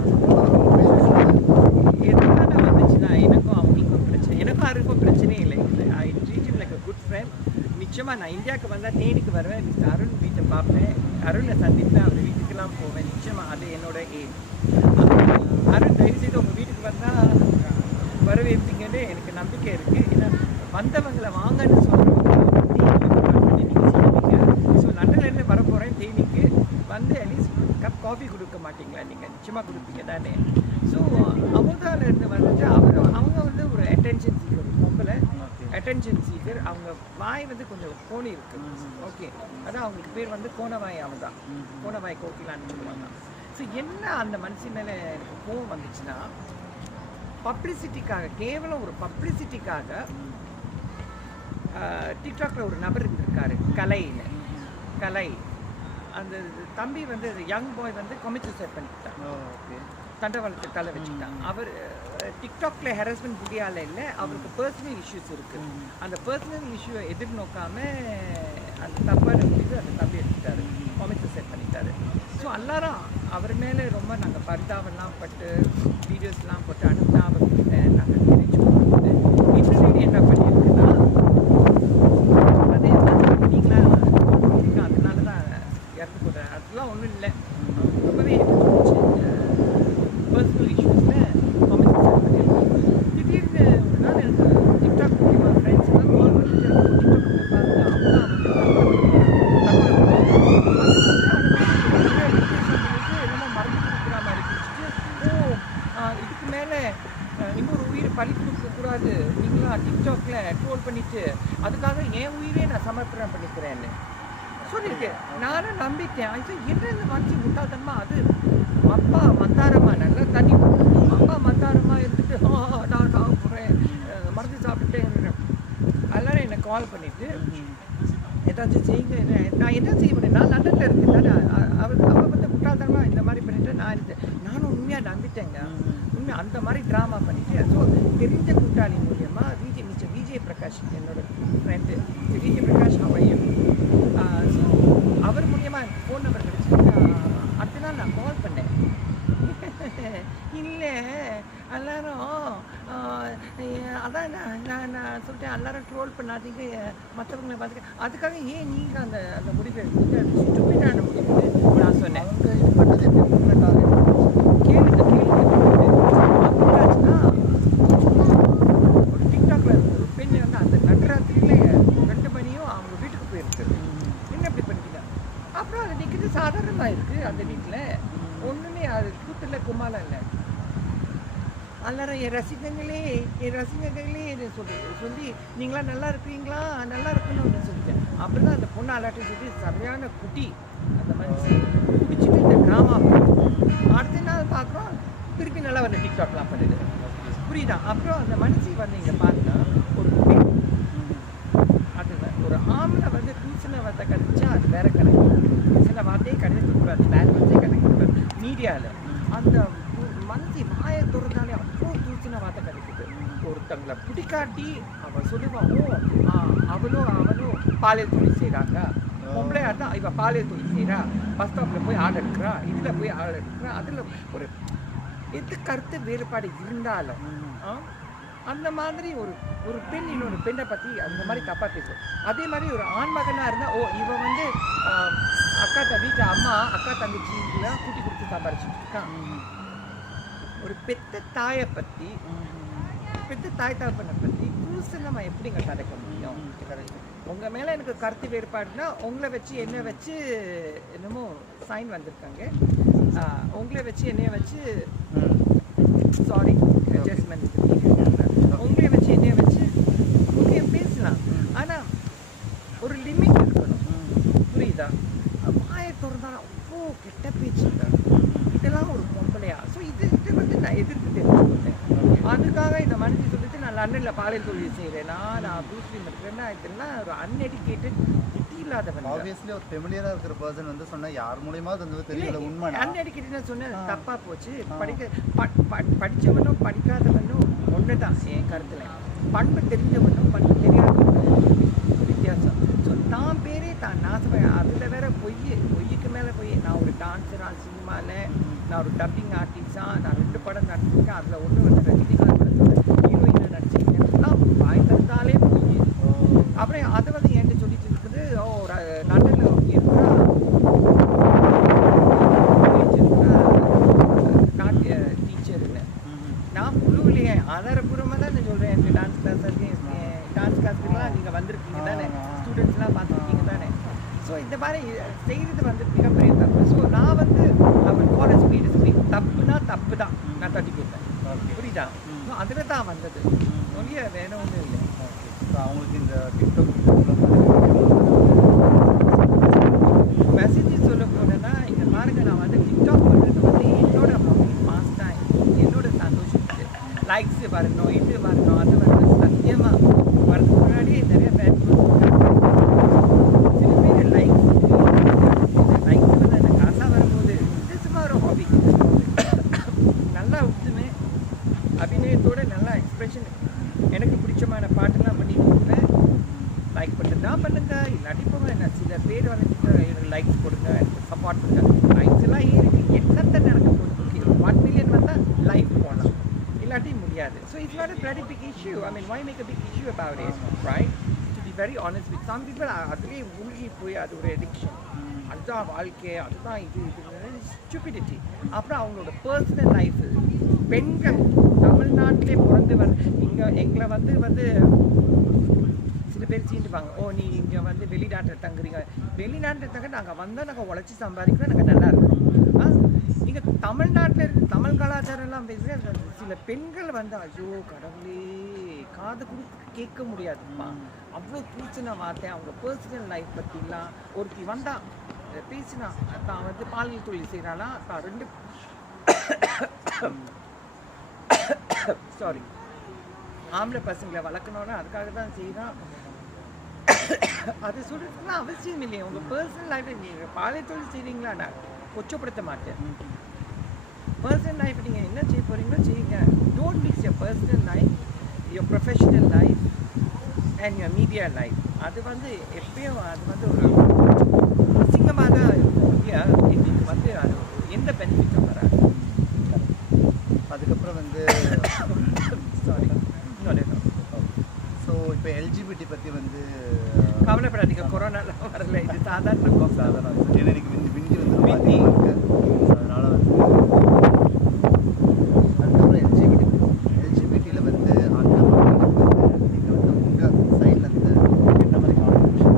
எதுக்கான வந்துச்சுன்னா எனக்கும் அவங்களுக்கும் பிரச்சனை. எனக்கும் யாருக்கும் பிரச்சனையே இல்லை. ஐ treat him like a good friend. நிச்சயமாக நான் இந்தியாவுக்கு வந்தால் தேனிக்கு வருவேன். மிஸ்டர் அருண் வீட்டை பார்ப்பேன், அருணை சந்திப்பேன், அவர் வீட்டுக்கெல்லாம் போவேன். நிச்சயமாக அது என்னோட எய்ம். அருண் தயவுசெய்து உங்கள் வீட்டுக்கு வந்தால் வரவேற்பீங்கன்னு எனக்கு நம்பிக்கை இருக்குது. ஏன்னா வந்தவங்களை வாங்கன்னு சொல்கிறவங்க நீங்கள் சொல்லுவீங்க. ஸோ லண்டன்லேருந்து வர போகிறேன் தேனிக்கு வந்து அட்லீஸ்ட் கப் காஃபி கொடுக்க மாட்டீங்களா? நீங்கள் நிச்சயமாக கொடுப்பீங்க தானே? ஸோ அமுதாவிலேருந்து வந்துட்டு அவங்க வந்து ஒரு அட்டென்ஷன் சீக்கர், பொம்பளை அட்டென்ஷன் சீக்கர். அவங்க வாய் வந்து கொஞ்சம் கோணி இருக்குது. ஓகே, அதான் அவங்களுக்கு பேர் வந்து கோணவாய் அமுதா, கோணவாய் கோகிலான்னு சொல்லுவாங்க. ஸோ என்ன அந்த மனுஷன் மேலே எனக்கு கோவம் வந்துச்சுன்னா, பப்ளிசிட்டிக்காக, கேவலம் ஒரு பப்ளிசிட்டிக்காக டிக்டாக்ல ஒரு நபர் இருந்திருக்காரு கலை. அந்த தம்பி வந்து யங் பாய் வந்து கமிட் சூசைட் பண்ணிக்கிட்டான். ஓகே, தண்டவாளத்தை தலை வச்சுக்கிட்டான். அவர் டிக்டாக்ல ஹராஸ்மெண்ட் புரியால இல்லை, அவருக்கு பர்சனல் இஷ்யூஸ் இருக்குது. அந்த பர்சனல் இஷ்யூவை எதிர்நோக்காம அந்த தப்பான முடிவு அந்த தம்பி எடுத்துட்டாரு, கமிட் சூசைட் பண்ணிட்டாரு. ஸோ எல்லாரும் அவர் மேலே ரொம்ப நாங்கள் பரிதாபம்லாம் பட்டு வீடியோஸ்லாம் போட்டு அனுப்பினா அவர்கிட்ட நாங்கள் தெரிஞ்சு கொடுத்து இன்னொரு என்ன பண்ணியிருக்குன்னா, அதே நீங்களாம் அதனால தான் இறந்து போகிறேன். அதெல்லாம் ஒன்றும் இல்லை, ரொம்பவே பர்சனல் இஷ்யூஸில் கமெண்ட் பண்ணியிருக்கேன். திடீர்னு ஒரு நாள் எனக்கு டிக்டாக் மூலியமாக ஃப்ரெண்ட்ஸ் எல்லாம் கால் பண்ணிட்டு டிக்டாக் பார்த்து அவங்க வந்து பார்த்தேன். இது என்ன மனுஷி முட்டாள்தனமா அது அப்பா மந்தாரமா நல்லா தண்ணி அப்பா மந்தாரமா இருந்துட்டு நான் சாப்பிட போகிறேன் மருந்து சாப்பிட்டுட்டேன். எல்லாரும் என்னை கால் பண்ணிட்டு ஏதாச்சும் செய்யுங்க. நான் என்ன செய்ய முடியும், நான் லண்டனில் இருக்கேன் தானே. அவள் வந்து முட்டாள்தனமாக இந்த மாதிரி பண்ணிட்டு நான் இருந்தேன். நானும் உண்மையாக நம்பிட்டேங்க. உண்மையாக அந்த மாதிரி ட்ராமா பண்ணிட்டு ஸோ தெரிஞ்ச கூட்டாளி மூலியமாக விஜய் பிரகாஷ் என்னோட ஃப்ரெண்டு விஜய் பிரகாஷ் அவையும் ஸோ அவர் மூலியமாக எனக்கு ஃபோன் நம்பர் கிடச்சி அடுத்த நாள் நான் கால் பண்ணேன். இல்லை எல்லாரும் அதான் நான் சொல்லிட்டேன் எல்லாரும் ட்ரோல் பண்ணாதீங்க மற்றவங்களை பார்த்துக்க அதுக்காக ஏன் நீங்கள் அந்த முடிவு எடுத்து ஸ்டூபிடான முடிவு நான் சொன்னேன். கேளுங்க அப்படின்னாச்சுன்னா ஒரு டிக்டாக்ல ஒரு பெண் வந்து அந்த நடுராத்திரியில 2 மணியும் அவங்க வீட்டுக்கு போயிருக்கு. என்ன இப்படி பண்ணிக்கிட்ட அப்புறம் அது நிற்கிறது சாதாரணமாக இருக்குது. அந்த வீட்டில் ஒன்றுமே அது கூத்துல கும்மாலம் இல்லை. எல்லாரும் என் ரசிகங்களே என்ன சொல்லி நீங்களாம் நல்லா இருக்கிறீங்களா நல்லா இருக்கணும் அப்படின்னு சொல்லிட்டேன். அப்படி தான் அந்த பொண்ணு அலாட்டி சொல்லி சரியான குட்டி அந்த மாதிரி குடிச்சிட்டு இந்த ட்ராமா அடுத்த நாள் பார்க்குறோம் திருப்பி நல்லா வந்து டிக்டாக்லாம் பண்ணுது. புரியுதா? அப்புறம் அந்த மனுஷி வந்து இங்கே பார்த்தா ஒரு பெண் அதுதான் ஒரு ஆம்பளை வந்து தூசின வார்த்தை கிடைச்சா அது வேற கணக்கு. சில வார்த்தையே கிடைக்கக்கூடாது லாங்குவேஜே கிடைக்கக்கூடாது. மீடியாவில் அந்த மனசி வாயை துறந்தாலே அவ்வளோ தூசின வார்த்தை கிடைக்குது. ஒருத்தங்களை பிடிக்காட்டி அவள் சொல்லுவான் அவளும் பாலியல் தொழில் செய்கிறாங்க. பொம்பளையா தான் இவ பாலியல் தொழில் செய்கிறா, பஸ் ஸ்டாப்பில் போய் ஆள் எடுக்கிறா, இதில் போய் ஆள் எடுக்கிறா. அதில் ஒரு எது கருத்து வேறுபாடு இருந்தாலும் அந்த மாதிரி ஒரு பெண் இன்னொரு பெண்ணை பற்றி அந்த மாதிரி தப்பாக பேசும். அதே மாதிரி ஒரு ஆண் மகனாக இருந்தால் இவன் வந்து வீட்டில் அக்கா தங்கச்சிலாம் கூட்டி கொடுத்து சம்பாரிச்சுட்டு இருக்கான். ஒரு பெத்த தாயை பற்றி பெத்த தாய் தகப்பனை பற்றி புதுசு நம்ம எப்படிங்க கதைக்க முடியும்? உங்கள் மேலே எனக்கு கருத்து வேறுபாடுனா உங்களை வச்சு என்னை வச்சு என்னமோ சைன் வந்திருக்காங்க. உங்களை வச்சு என்னைய வச்சு சாரி அட்ஜஸ்ட்மெண்ட் உங்களை வச்சு என்னைய வச்சு ஓகே பேசலாம். ஆனால் ஒரு லிமிட் இருக்கணும். புரியுதா? வாயை திறந்தாலும் அவ்வளோ கெட்ட பேச்சு இதெல்லாம் ஒரு பொம்பளையா? ஸோ இது வந்து நான் எதிர்த்து தெரிஞ்சுக்கிட்டேன். அதுக்காக இந்த மனுஷி சொல்லிட்டு நான் லண்டனில் பாலியல் தொழில் செய்கிறேன்னா நான் முஸ்லீம் இருக்கிறேன்னா இதெல்லாம் ஒரு அன்எடுக்கேட்டட் புத்தி இல்லாதவன். ஆப்வியஸ்லி ஒரு ஃபெமிலியராக இருக்கிற பர்சன் வந்து சொன்னால் யார் மூலியமா அது வந்து தெரியல. உண்மை அன்எடுக்கேட்டட்னு சொன்ன தப்பாக போச்சு. படித்தவனும் படிக்காதவனும் ஒன்று தான் என் கருத்தில். பண்பு தெரிஞ்சவனும் பண்பு தெரியாதவனும் வித்தியாசம். ஸோ தான் பேரே தான் நாசம். அதில் வேற பொய்யுக்கு மேலே பொய். நான் ஒரு டான்ஸராக சினிமாவில் நான் ஒரு டப்பிங் ஆர்டிஸ்டாக நான் 2 படம் நடிச்சிருக்கேன். அதில் ஒன்று வந்து ரஜினிகாந்த் ஹீரோயினாக நடிச்சிருக்கேன். வாய் தந்தாலே பொய். அப்புறம் அதை வந்து என்கிட்ட சொல்லிட்டு இருக்குது லண்டனில் இருக்கிறா நாட்டிய டீச்சருன்னு. நான் குழுவிலேயே ஆதாரப்பூர்வமாக தான் நான் சொல்கிறேன். எனக்கு டான்ஸ் கிளாஸ்க்குலாம் நீங்கள் வந்திருக்கீங்க தானே, ஸ்டூடெண்ட்ஸ்லாம் பார்த்துருக்கீங்க தானே. ஸோ இந்த மாதிரி செய்கிறது வந்து மிகப்பெரிய தப்பு. ஸோ நான் வந்து அவர் காலேஜ் ஸ்பீடு தப்புனா தப்பு தான் நான் தட்டி கொடுத்தேன். புரியுதா? ஸோ அதில் தான் வந்தது ஒழிய வேற ஒன்றும் இல்லை. அவங்களுக்கு இந்த டிக்டாக் மெசேஜ் சொல்ல போனேன்னா இங்கே பாருங்க, நான் வந்து டிக்டாக் பண்ணுறது வந்து என்னோட மாஸ் தான், என்னோட சந்தோஷத்துக்கு. லைக்ஸ் வரணும், இது வரணும், அது வரணும். சத்தியமாக வரதுக்கு முன்னாடியே நிறைய ஃபேன்ஸ் சில பேர் லைக்ஸ் வந்து அந்த காசாக வரும்போது இது சும்மா ஒரு ஹாபி. நல்லா விட்டுமே அபிநயத்தோட நல்லா எக்ஸ்பிரஷன் எனக்கு பிடிச்சமான பாட்டெல்லாம் பண்ணி கொடுப்பேன். லைக் பண்ணுறதா பண்ணுங்க, இல்லாட்டி போங்க. என்ன சில பேர் வந்து எனக்கு லைக்ஸ் கொடுங்க, எனக்கு சப்போர்ட் பண்ணுங்க. லைக்ஸ் எல்லாம் ஏறிக்கு என்னத்தை நடக்க போகுது? ஓகே 1 மில்லியன் வந்தால் லைக் போகலாம், இல்லாட்டி முடியாது. So it's not a very big issue. I mean, why make a big issue about it, right? To be very honest with some people, அதுலேயே மூழ்கி போய் அது ஒரு எடிக்ஷன். அதுதான் வாழ்க்கை, அதுதான் இது ஸ்டூபிடிட்டி. அப்புறம் அவங்களோட பர்சனல் லைஃப். பெண்கள் தமிழ்நாட்டிலே பிறந்து எங்களை வந்து சில பேர் சீண்டுப்பாங்க. நீ இங்கே வந்து வெளிநாட்டில் தங்குறீங்க. வெளிநாட்டில் தங்க நாங்கள் வந்தால் நாங்கள் உழைச்சி சம்பாதிக்கிறோம், நாங்கள் நல்லா இருக்கோம். இங்கே தமிழ்நாட்டில் இருக்க தமிழ் கலாச்சாரம்லாம் பேசுகிற சில பெண்கள் வந்து ஐயோ கடவுளே காது கொடுத்து கேட்க முடியாதுப்பா. அவ்வளோ தூச்சின வார்த்தை அவங்க பர்சனல் லைஃப் பற்றிலாம். ஒருத்தி வந்தால் பேசினா தான் வந்து பாலியல் தொழில் செய்கிறானா தான் 2 சாரி ஆம்பளை பசங்களை வளர்க்கணும்னா அதுக்காக தான் செய்கிறான். அது சொல்கிறதுக்குலாம் அவசியம் இல்லையே. உங்கள் பர்சனல் லைஃப்பில் நீங்கள் பாலியல் தொழில் செய்கிறீங்களாண்ணா கொச்சப்படுத்த மாட்டேன். பர்சனல் லைஃப் நீங்கள் என்ன செய்ய போகிறீங்களோ செய்யுங்க. Don't mix your personal life, your professional life and your media life. அது வந்து எப்பயும் அது வந்து ஒரு அசிங்கமாக தான் இருக்கும். எங்களுக்கு வந்து அது எந்த பெனிஃபிட்டும் வராது. அதுக்கப்புறம் வந்து சாரி ஸோ இப்போ எல்ஜிபிடி பற்றி வந்து கவலைப்படாதீங்க, கொரோனாலாம் வரல, இது சாதாரண சாதாரண ஏன்னா எனக்கு விண்டி வந்து விண்டி. அதனால் வந்து அதுக்கப்புறம் எல்ஜிபிடியில் வந்து அந்த மக்களுக்கு நீங்கள் வந்து உங்கள் சைடில் இருந்து என்ன மாதிரி கான்ட்ரிபியூஷன்?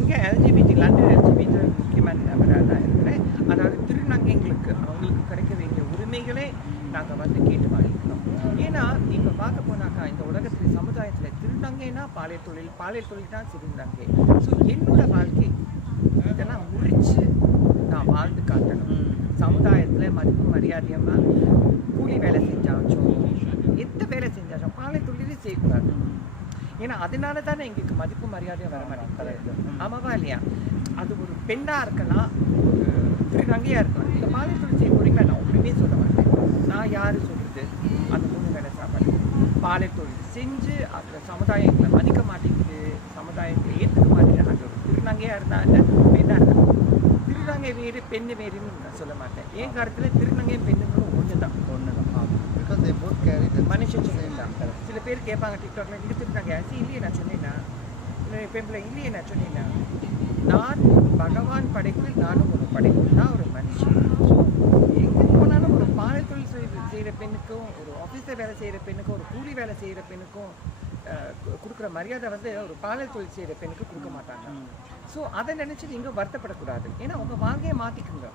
இங்கே எல்ஜிபிடி லண்டன் எல்ஜிபிடி முக்கியமான நபராக தான் இருக்கிறேன். அதாவது திருநங்கைங்களுக்கு அவங்களுக்கு கிடைக்க வேண்டிய உரிமைகளே நாங்கள் வந்து கேட்டு வாங்கிக்கிறோம். ஏன்னா நீங்கள் பார்க்க போனாக்கா இந்த உலகத்தில் சமுதாயத்தில் திருநங்கைனா பாலியல் தொழில் தான் திருநங்கை. ஸோ என்னோட வாழ்க்கை இதெல்லாம் முறித்து நான் வாழ்ந்து காட்டணும். சமுதாயத்தில் மதிப்பு மரியாதையமாக கூலி வேலை செஞ்சாச்சும் எந்த வேலை செஞ்சாச்சும் பாலியல் தொழிலே செய்யக்கூடாது. ஏன்னா அதனால தானே எங்களுக்கு மதிப்பு மரியாதையும் வர மாட்டேங்குது. ஆமாவா இல்லையா? அது ஒரு பெண்ணாக இருக்கலாம், ஒரு திருநங்கையாக இருக்கலாம். நீங்கள் பாலியல் தொழில் செய்ய போறீங்களா? நான் ஒன்றுமே சொல்ல மாட்டேன். நான் யார் சொல்கிறது? அந்த 3 வேலை சாப்பாடு பாலியல் தொழில் செஞ்சு அதில் சமுதாயங்களை மதிக்க மாட்டேங்குது, சமுதாயத்தை ஏற்றுக்க மாட்டேங்குது. அது ஒரு திருநங்கையாக இருந்தாங்க, பெண்ணாக இருந்தாங்க. திருநங்கை வேறு பெண்ணு வேறுன்னு நான் சொல்ல மாட்டேன். என் கருத்தில் திருநங்கையும் பெண்ணுங்களும் ஒன்று தான். பிகாஸ் தே போத் கேரி தி மனுஷன் சொல்லிட்டான். சில பேர் கேட்பாங்க டிக்டாக்ல, நீங்கள் திருநங்கை ஆச்சு இல்லையே நான் சொன்னேன்னா, இல்லை பெண்களை இல்லையே நான் சொன்னேன்னா, நான் பகவான் படைப்பில் நானும் ஒரு படைப்பு தான் ஒரு மனுஷன். ஸோ எங்கே போனாலும் ஒரு பாலியல் தொழில் செய்கிற பெண்ணுக்கும், ஒரு ஆஃபீஸில் வேலை செய்கிற பெண்ணுக்கும், ஒரு கூலி வேலை செய்கிற பெண்ணுக்கும் கொடுக்குற மரியாதை வந்து ஒரு பாலியல் தொழில் செய்கிற பெண்ணுக்கு கொடுக்க மாட்டாங்க. ஸோ அதை நினச்சி நீங்கள் வருத்தப்படக்கூடாது. ஏன்னா உங்கள் வாழ்க்கையை மாற்றிக்குங்க.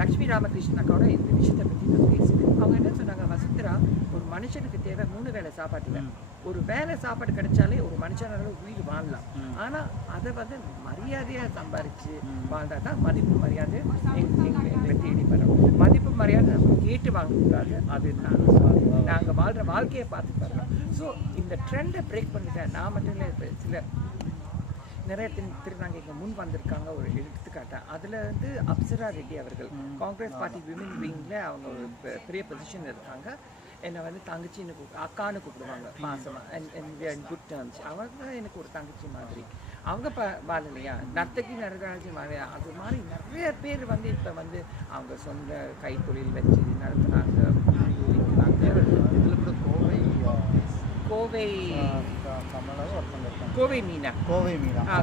லக்ஷ்மி ராமகிருஷ்ணன் அக்காவோட இந்த விஷயத்தை பற்றி நான் பேசுவேன். அவங்க என்ன சொன்னாங்க, வசுந்தரா, ஒரு மனுஷனுக்கு தேவை 3 வேளை சாப்பாடு. ஒரு வேளை சாப்பாடு கிடைச்சாலே ஒரு மனுஷனால உயிர் வாழலாம். ஆனால் அதை வந்து மரியாதையாக சம்பாரித்து வாழ்ந்தால் தான் மதிப்பு மரியாதை எங்களை தேடி வரும். மதிப்பு மரியாதை நம்ம கேட்டு வாங்கக்கூடாது. அது நாங்கள் வாழ்கிற வாழ்க்கையை பார்த்து வர்றோம். ஸோ இந்த ட்ரெண்டை பிரேக் பண்ணிட்டேன். நான் மட்டும் இல்லை, சில நிறைய திருநங்கைக்கு முன் வந்திருக்காங்க. ஒரு எடுத்துக்காட்டா அதில் வந்து அப்சரா ரெட்டி அவர்கள் காங்கிரஸ் பார்ட்டி விமன் விங்கில் அவங்க ஒரு பெரிய பொசிஷன் இருக்காங்க. என்னை வந்து தங்கச்சின்னு அக்கான்னு கூப்பிடுவாங்க பாசமாக, அண்ட் குட் டேர்ம்ஸ். அவங்க தான் எனக்கு ஒரு தங்கச்சி மாதிரி. அவங்க வாழலையா, நர்த்தகி நடராஜி வாழையா, அது மாதிரி நிறைய பேர் வந்து இப்போ வந்து அவங்க சொந்த கைத்தொழில் வச்சு நடத்துனாங்க. இதில் கூட கோவை மீனா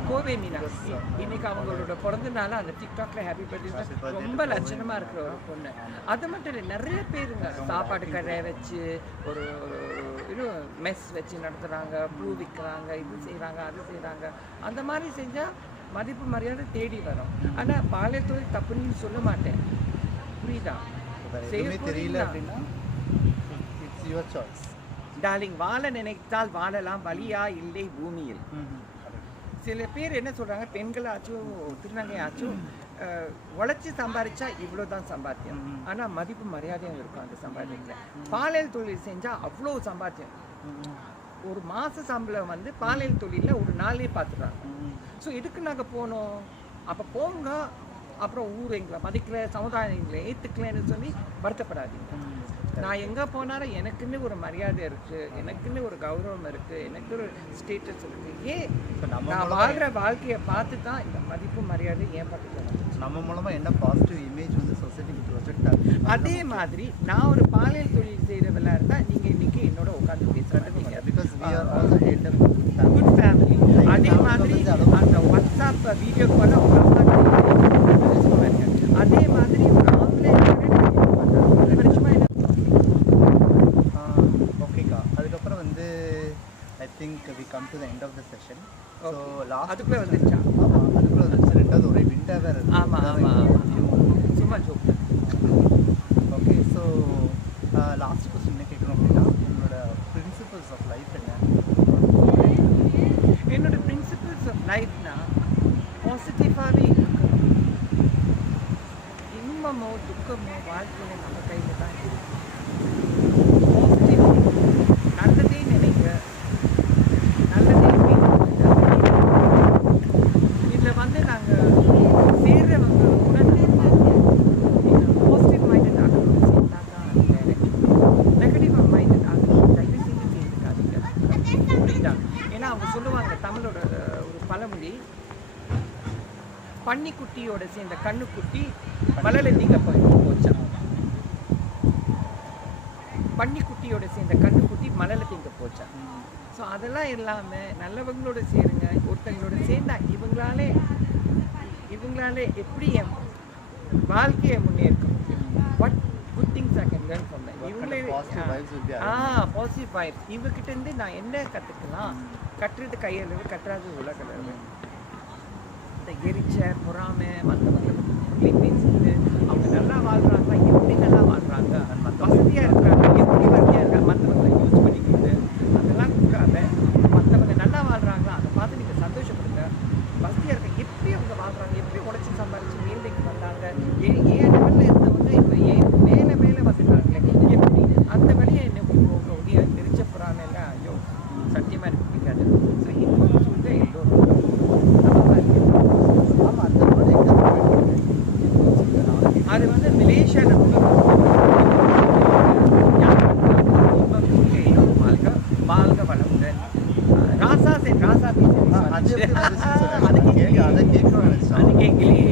கோவை மீனா Yes. இன்னைக்கு அவங்களோட பிறந்த நாள் அந்த டிக்டாக்ல ஹாப்பி பர்த்டே ரொம்ப லட்சணமா இருக்கிற ஒரு பொண்ணு. அது மட்டும் இல்லை, நிறைய பேருங்க சாப்பாடு கடை வச்சு ஒரு இன்னும் மெஸ் வச்சு நடத்துகிறாங்க, பூ விற்கிறாங்க, இது செய்கிறாங்க, அது செய்கிறாங்க. அந்த மாதிரி செஞ்சால் மதிப்பு மரியாதை தேடி வரும். ஆனால் பாலியல் தொழில் தப்புன்னு சொல்ல மாட்டேன், புரியுதா? தெரியல அப்படின்னா இட்ஸ் யுவர் சாய்ஸ். டார்லிங், வாழ நினைத்தால் வாழலாம், வலியா இல்லை பூமியில். சில பேர் என்ன சொல்கிறாங்க, பெண்களாச்சும் திருநங்கையாச்சும் உழைச்சி சம்பாதிச்சா இவ்வளோ தான் சம்பாத்தியம். ஆனால் மதிப்பு மரியாதையும் இருக்கும் அந்த சம்பாத்தியத்தில். பாலியல் தொழில் செஞ்சால் அவ்வளோ சம்பாத்தியம். ஒரு மாத சம்பளம் வந்து பாலியல் தொழிலில் ஒரு நாளே பார்த்துடுறாங்க. ஸோ எதுக்கு நாங்கள் போனோம்? அப்போ போங்க, அப்புறம் ஊர் எங்களை மதிக்கல, சமுதாயம் எங்களை ஏற்றுக்கலன்னு சொல்லி வருத்தப்படாதீங்க. நான் எங்கே போனாலும் எனக்குன்னு ஒரு மரியாதை இருக்குது, எனக்குன்னு ஒரு கௌரவம் இருக்குது, எனக்கு ஒரு ஸ்டேட்டஸ் இருக்குது. ஏன் நான் வாழ்கிற வாழ்க்கையை பார்த்து தான் இந்த மதிப்பு மரியாதை ஏன் பக்கத்தில் நம்ம மூலமாக என்ன பாசிட்டிவ் இமேஜ் வந்து சொசைட்டிக்கு ப்ரொஜெக்ட் ஆகுது. அதே மாதிரி நான் ஒரு பாலியல் தொழில் செய்கிறவளா இருந்தால் நீங்கள் இன்றைக்கி என்னோட உட்காந்து பேசுகிறது நீங்கள் because we are also head of good family. அதே மாதிரி அந்த வாட்ஸ்அப் வீடியோ கால் அவங்க அம்மா அதே மாதிரி ஒரு ஆன்லைன் ஓகேக்கா. அதுக்கப்புறம் வந்து I think we come to the end of the session. So last அதுக்குள்ளே வந்துருச்சா? ஆமாம், அதுக்குள்ளே வந்துருச்சு. ரெண்டாவது ஒரே விண்டாக இருக்குது. ஆமாம், சும்மா joke. Okay, so last question என்ன கேட்கணும் அப்படின்னா, உங்களோட பிரின்சிபல்ஸ் ஆஃப் லைஃப் என்ன? என்னோட பிரின்சிபல்ஸ் ஆஃப் லைஃப்னா பாசிட்டிவ் சுகமோ துக்கமோ வாழ்க்கையில் நம்ம கையில் தான் இருக்கு. Positivity. நல்லதே நினைங்க, நல்லதே பேசுங்க, இதில் வந்து நாங்கள் சேர்றவங்க கூட பாசிட்டிவ் மைண்டட் ஆகணும் சேர்ந்தா தான் வேலை. நெகட்டிவ் மைண்டட் ஆகணும் தயவு செஞ்சு சேர்ந்துக்காதீங்க. புரியுதா? ஏன்னா அவங்க சொல்லுவாங்க தமிழோட ஒரு பழமொழி, பன்னிக்குட்டியோட சேர்ந்த கண்ணுக்குட்டி மலையில நீங்க போச்சா. பன்னிக்குட்டியோட சேர்ந்த கண்ணுக்குட்டி மலையில தீங்க போச்சா. ஸோ அதெல்லாம் இல்லாமல் நல்லவங்களோட சேருங்க. ஒருத்தங்களோட சேர்ந்தா இவங்களாலே எப்படி என் வாழ்க்கையை முன்னேற்க முடியும். What good things I can learn from that. இவங்களே பாசிட்டிவ் வைப்ஸ். இவங்கிட்டேருந்து நான் என்ன கற்றுக்கலாம்? கட்டுறது கையளவு, கட்டுறது உலகளவு. இந்த எரிச்ச பொறாமை மற்றவங்களை பேசிட்டு அவங்க நல்லா வாழ்கிறாங்களா, எப்படி நல்லா வாழ்கிறாங்க, வசதியாக இருக்கிறாங்க, எப்படி வசதியாக இருக்காங்க, மற்றவங்களை யூஸ் பண்ணிக்கிட்டு அதெல்லாம் கொடுக்காத. மற்றவங்க நல்லா வாழ்கிறாங்களா அதை பார்த்து நீங்கள் சந்தோஷப்படுங்க. வசதியாக இருக்க எப்படி அவங்க வாழ்கிறாங்க, எப்படி உழைச்சி சம்பாதிச்சு மேல்நிலைக்கு வந்தாங்க, ஏன் லெவலில் இருந்தவங்க இப்போ ஏன் மேலே வந்துட்டாங்களே எப்படி அந்த வேலையை என்ன உங்களுடைய தெரிஞ்ச பொறாமை எல்லாம் ஐயோ சத்தியமாக எனக்கு பிடிக்காது. ஸோ இப்போ சொல்லிட்டு எல்லோரும் அது வந்து மலேசியாவில் ரொம்ப வாழ்க வளமுடன். ராசாஸ் என் ராசாத்தி அது கேட்கலையே.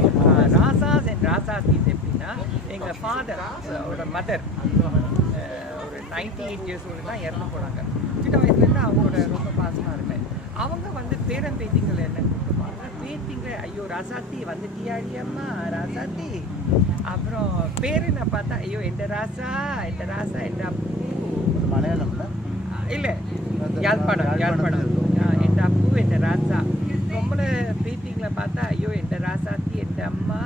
ராசாஸ் என் ராசாத்தி எப்படின்னா எங்கள் ஃபாதரோட மதர் ஒரு 98 years old தான் இறந்து போனாங்க. சின்ன வயசுலேருந்து அவங்களோட ரொம்ப பாசமாக இருப்பேன். அவங்க வந்து பேரன் பேத்திங்களை என்ன கூப்பிட்டுப்பாங்க, பேத்திங்க ஐயோ ராசாத்தி வந்துட்டியாடி அம்மா ராசாத்தி. அப்புறம் பேருன்னு பார்த்தா ஐயோ எந்த ராசா எந்த அப்பூ. மலையாளம்ல இல்லை யாழ்ப்பாணம் எந்த அப்பூ எந்த ராசா. ரொம்ப பேத்திங்களை பார்த்தா ஐயோ எந்த ராசாத்தி எந்த அம்மா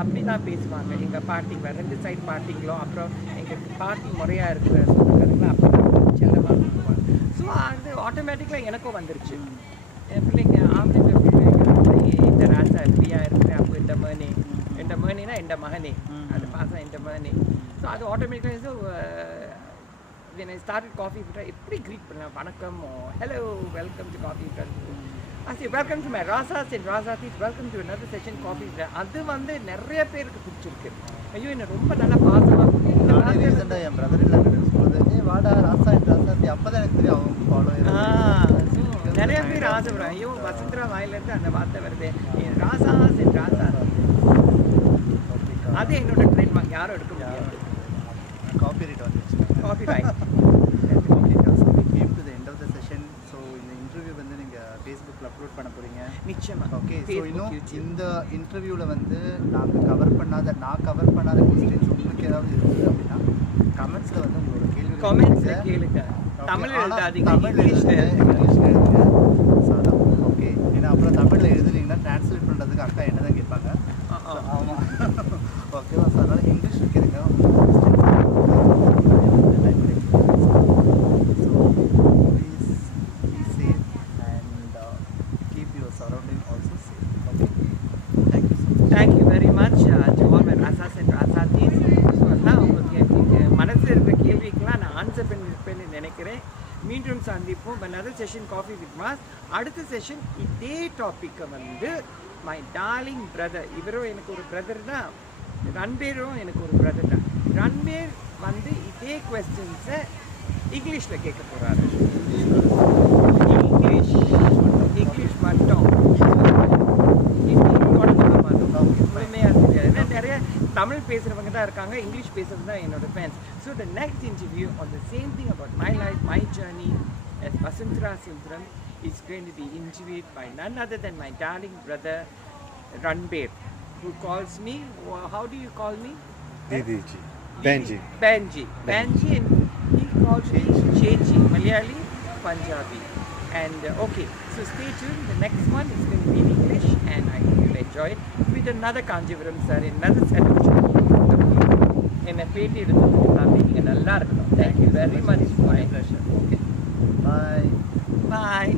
அப்படி தான் பேசுவாங்க. எங்கள் பாட்டிங்க 2 சைடு பாட்டிங்களும் அப்புறம் எங்களுக்கு பாட்டி முறையாக இருக்கிற சொந்தக்காரங்களும் அப்போ தான் செல்லமாக இருக்குவாங்க. ஸோ அது ஆட்டோமேட்டிக்கலாக எனக்கும் வந்துருச்சு. என் பிள்ளைங்க ஆம்பளை பிள்ளைங்க இந்த ராசா எப்படியா இருக்கிறேன் அப்போ இந்த மேனினா இந்த மகனே அது பாசம் இந்த மகனே. ஸோ அது ஆட்டோமேட்டிக்காக when I started Coffee Filter எப்படி க்ரீட் பண்ணேன், வணக்கம் hello welcome to coffee filter. Welcome to my ராசாஸ் அண்ட் ராசாத்திஸ், welcome to another session coffee filter. அது வந்து நிறைய பேருக்கு பிடிச்சிருக்கு. ஐயோ என்ன ரொம்ப நல்லா பாசமாக என் பிரதர் இல்லை சொல்லுது வாடா ராசா அண்ட் ராசாத்தி. அப்போ தான் எனக்கு தெரியும் அவங்க ஃபாலோ. நிறைய பேர் ஆசைப்படுறாங்க. ஐயோ வசுந்தரா வாயிலேருந்து அந்த வார்த்தை வருது ராசாஸ் அண்ட் ராசாத்தி. அது என்னோட ட்ரேட்மார்க், யாரும் எடுக்க முடியாது. காப்பி ரைட் வந்துச்சு. Copyright. Came to the end of the session. So இந்த இன்டர்வியூ வந்து நீங்கள் ஃபேஸ்புக்கில் அப்லோட் பண்ண போகிறீங்க. நிச்சயமாக. ஓகே. ஸோ இன்னும் இந்த இன்டர்வியூவில் வந்து நான் கவர் பண்ணாத கொஸ்டின்ஸ் உங்களுக்கு ஏதாவது இருக்குது அப்படின்னா கமெண்ட்ஸில் வந்து உங்களோட கமெண்ட்ஸில் கேளுங்க. தமிழ் எழுதாதீங்க, இங்கிலீஷில் எழுதுங்க. ஸோ அதான் ஓகே. ஏன்னா அப்புறம் தமிழில் எழுதுனீங்கன்னா ட்ரான்ஸ்லேட் பண்ணுறதுக்கு அக்கா என்ன தான் கேட்பாங்க. ஆமாம் ஓகேவா. ஸோ அதனால் இங்கிலீஷ் கேளுங்க. Thank you very much to all my Rasas and Rasatis. So எல்லாம் உங்களுக்கு மனசில் இருக்கிற கேள்விக்கெல்லாம் நான் ஆன்சர் பண்ணியிருப்பேன்னு நினைக்கிறேன். மீண்டும் சந்திப்போம். another session Coffee with Mas. அடுத்த செஷன் இதே டாப்பிக்கை வந்து மை டார்லிங் பிரதர், இவரும் எனக்கு ஒரு பிரதர் தான், ரன்பேரும் எனக்கு ஒரு பிரதர் தான். ரன்பேர் வந்து இதே கொஸ்டின்ஸை இங்கிலீஷில் கேட்க போகிறாரு. இங்கிலீஷ் மட்டும் உண்மையாக தெரியாது. ஏன்னா நிறைய தமிழ் பேசுகிறவங்க தான் இருக்காங்க, இங்கிலீஷ் பேசுகிறது தான் என்னோட fans. So the next interview on the same thing about my life, my journey as Vasundhara Sundram is going to be interviewed by none other than my darling brother Ranbir, who calls me, how do you call me? Didiji. Benji. Benji, and he calls me Chechi, Malayali, Punjabi. And okay, so stay tuned. The next one is going to be in English, and I hope you'll enjoy it with another Kanjivaram sir, another set of என்னை பேட்டி எடுத்து நீங்கள் நல்லா இருக்கணும். Thank you very much. My pleasure. Okay. Bye. Bye.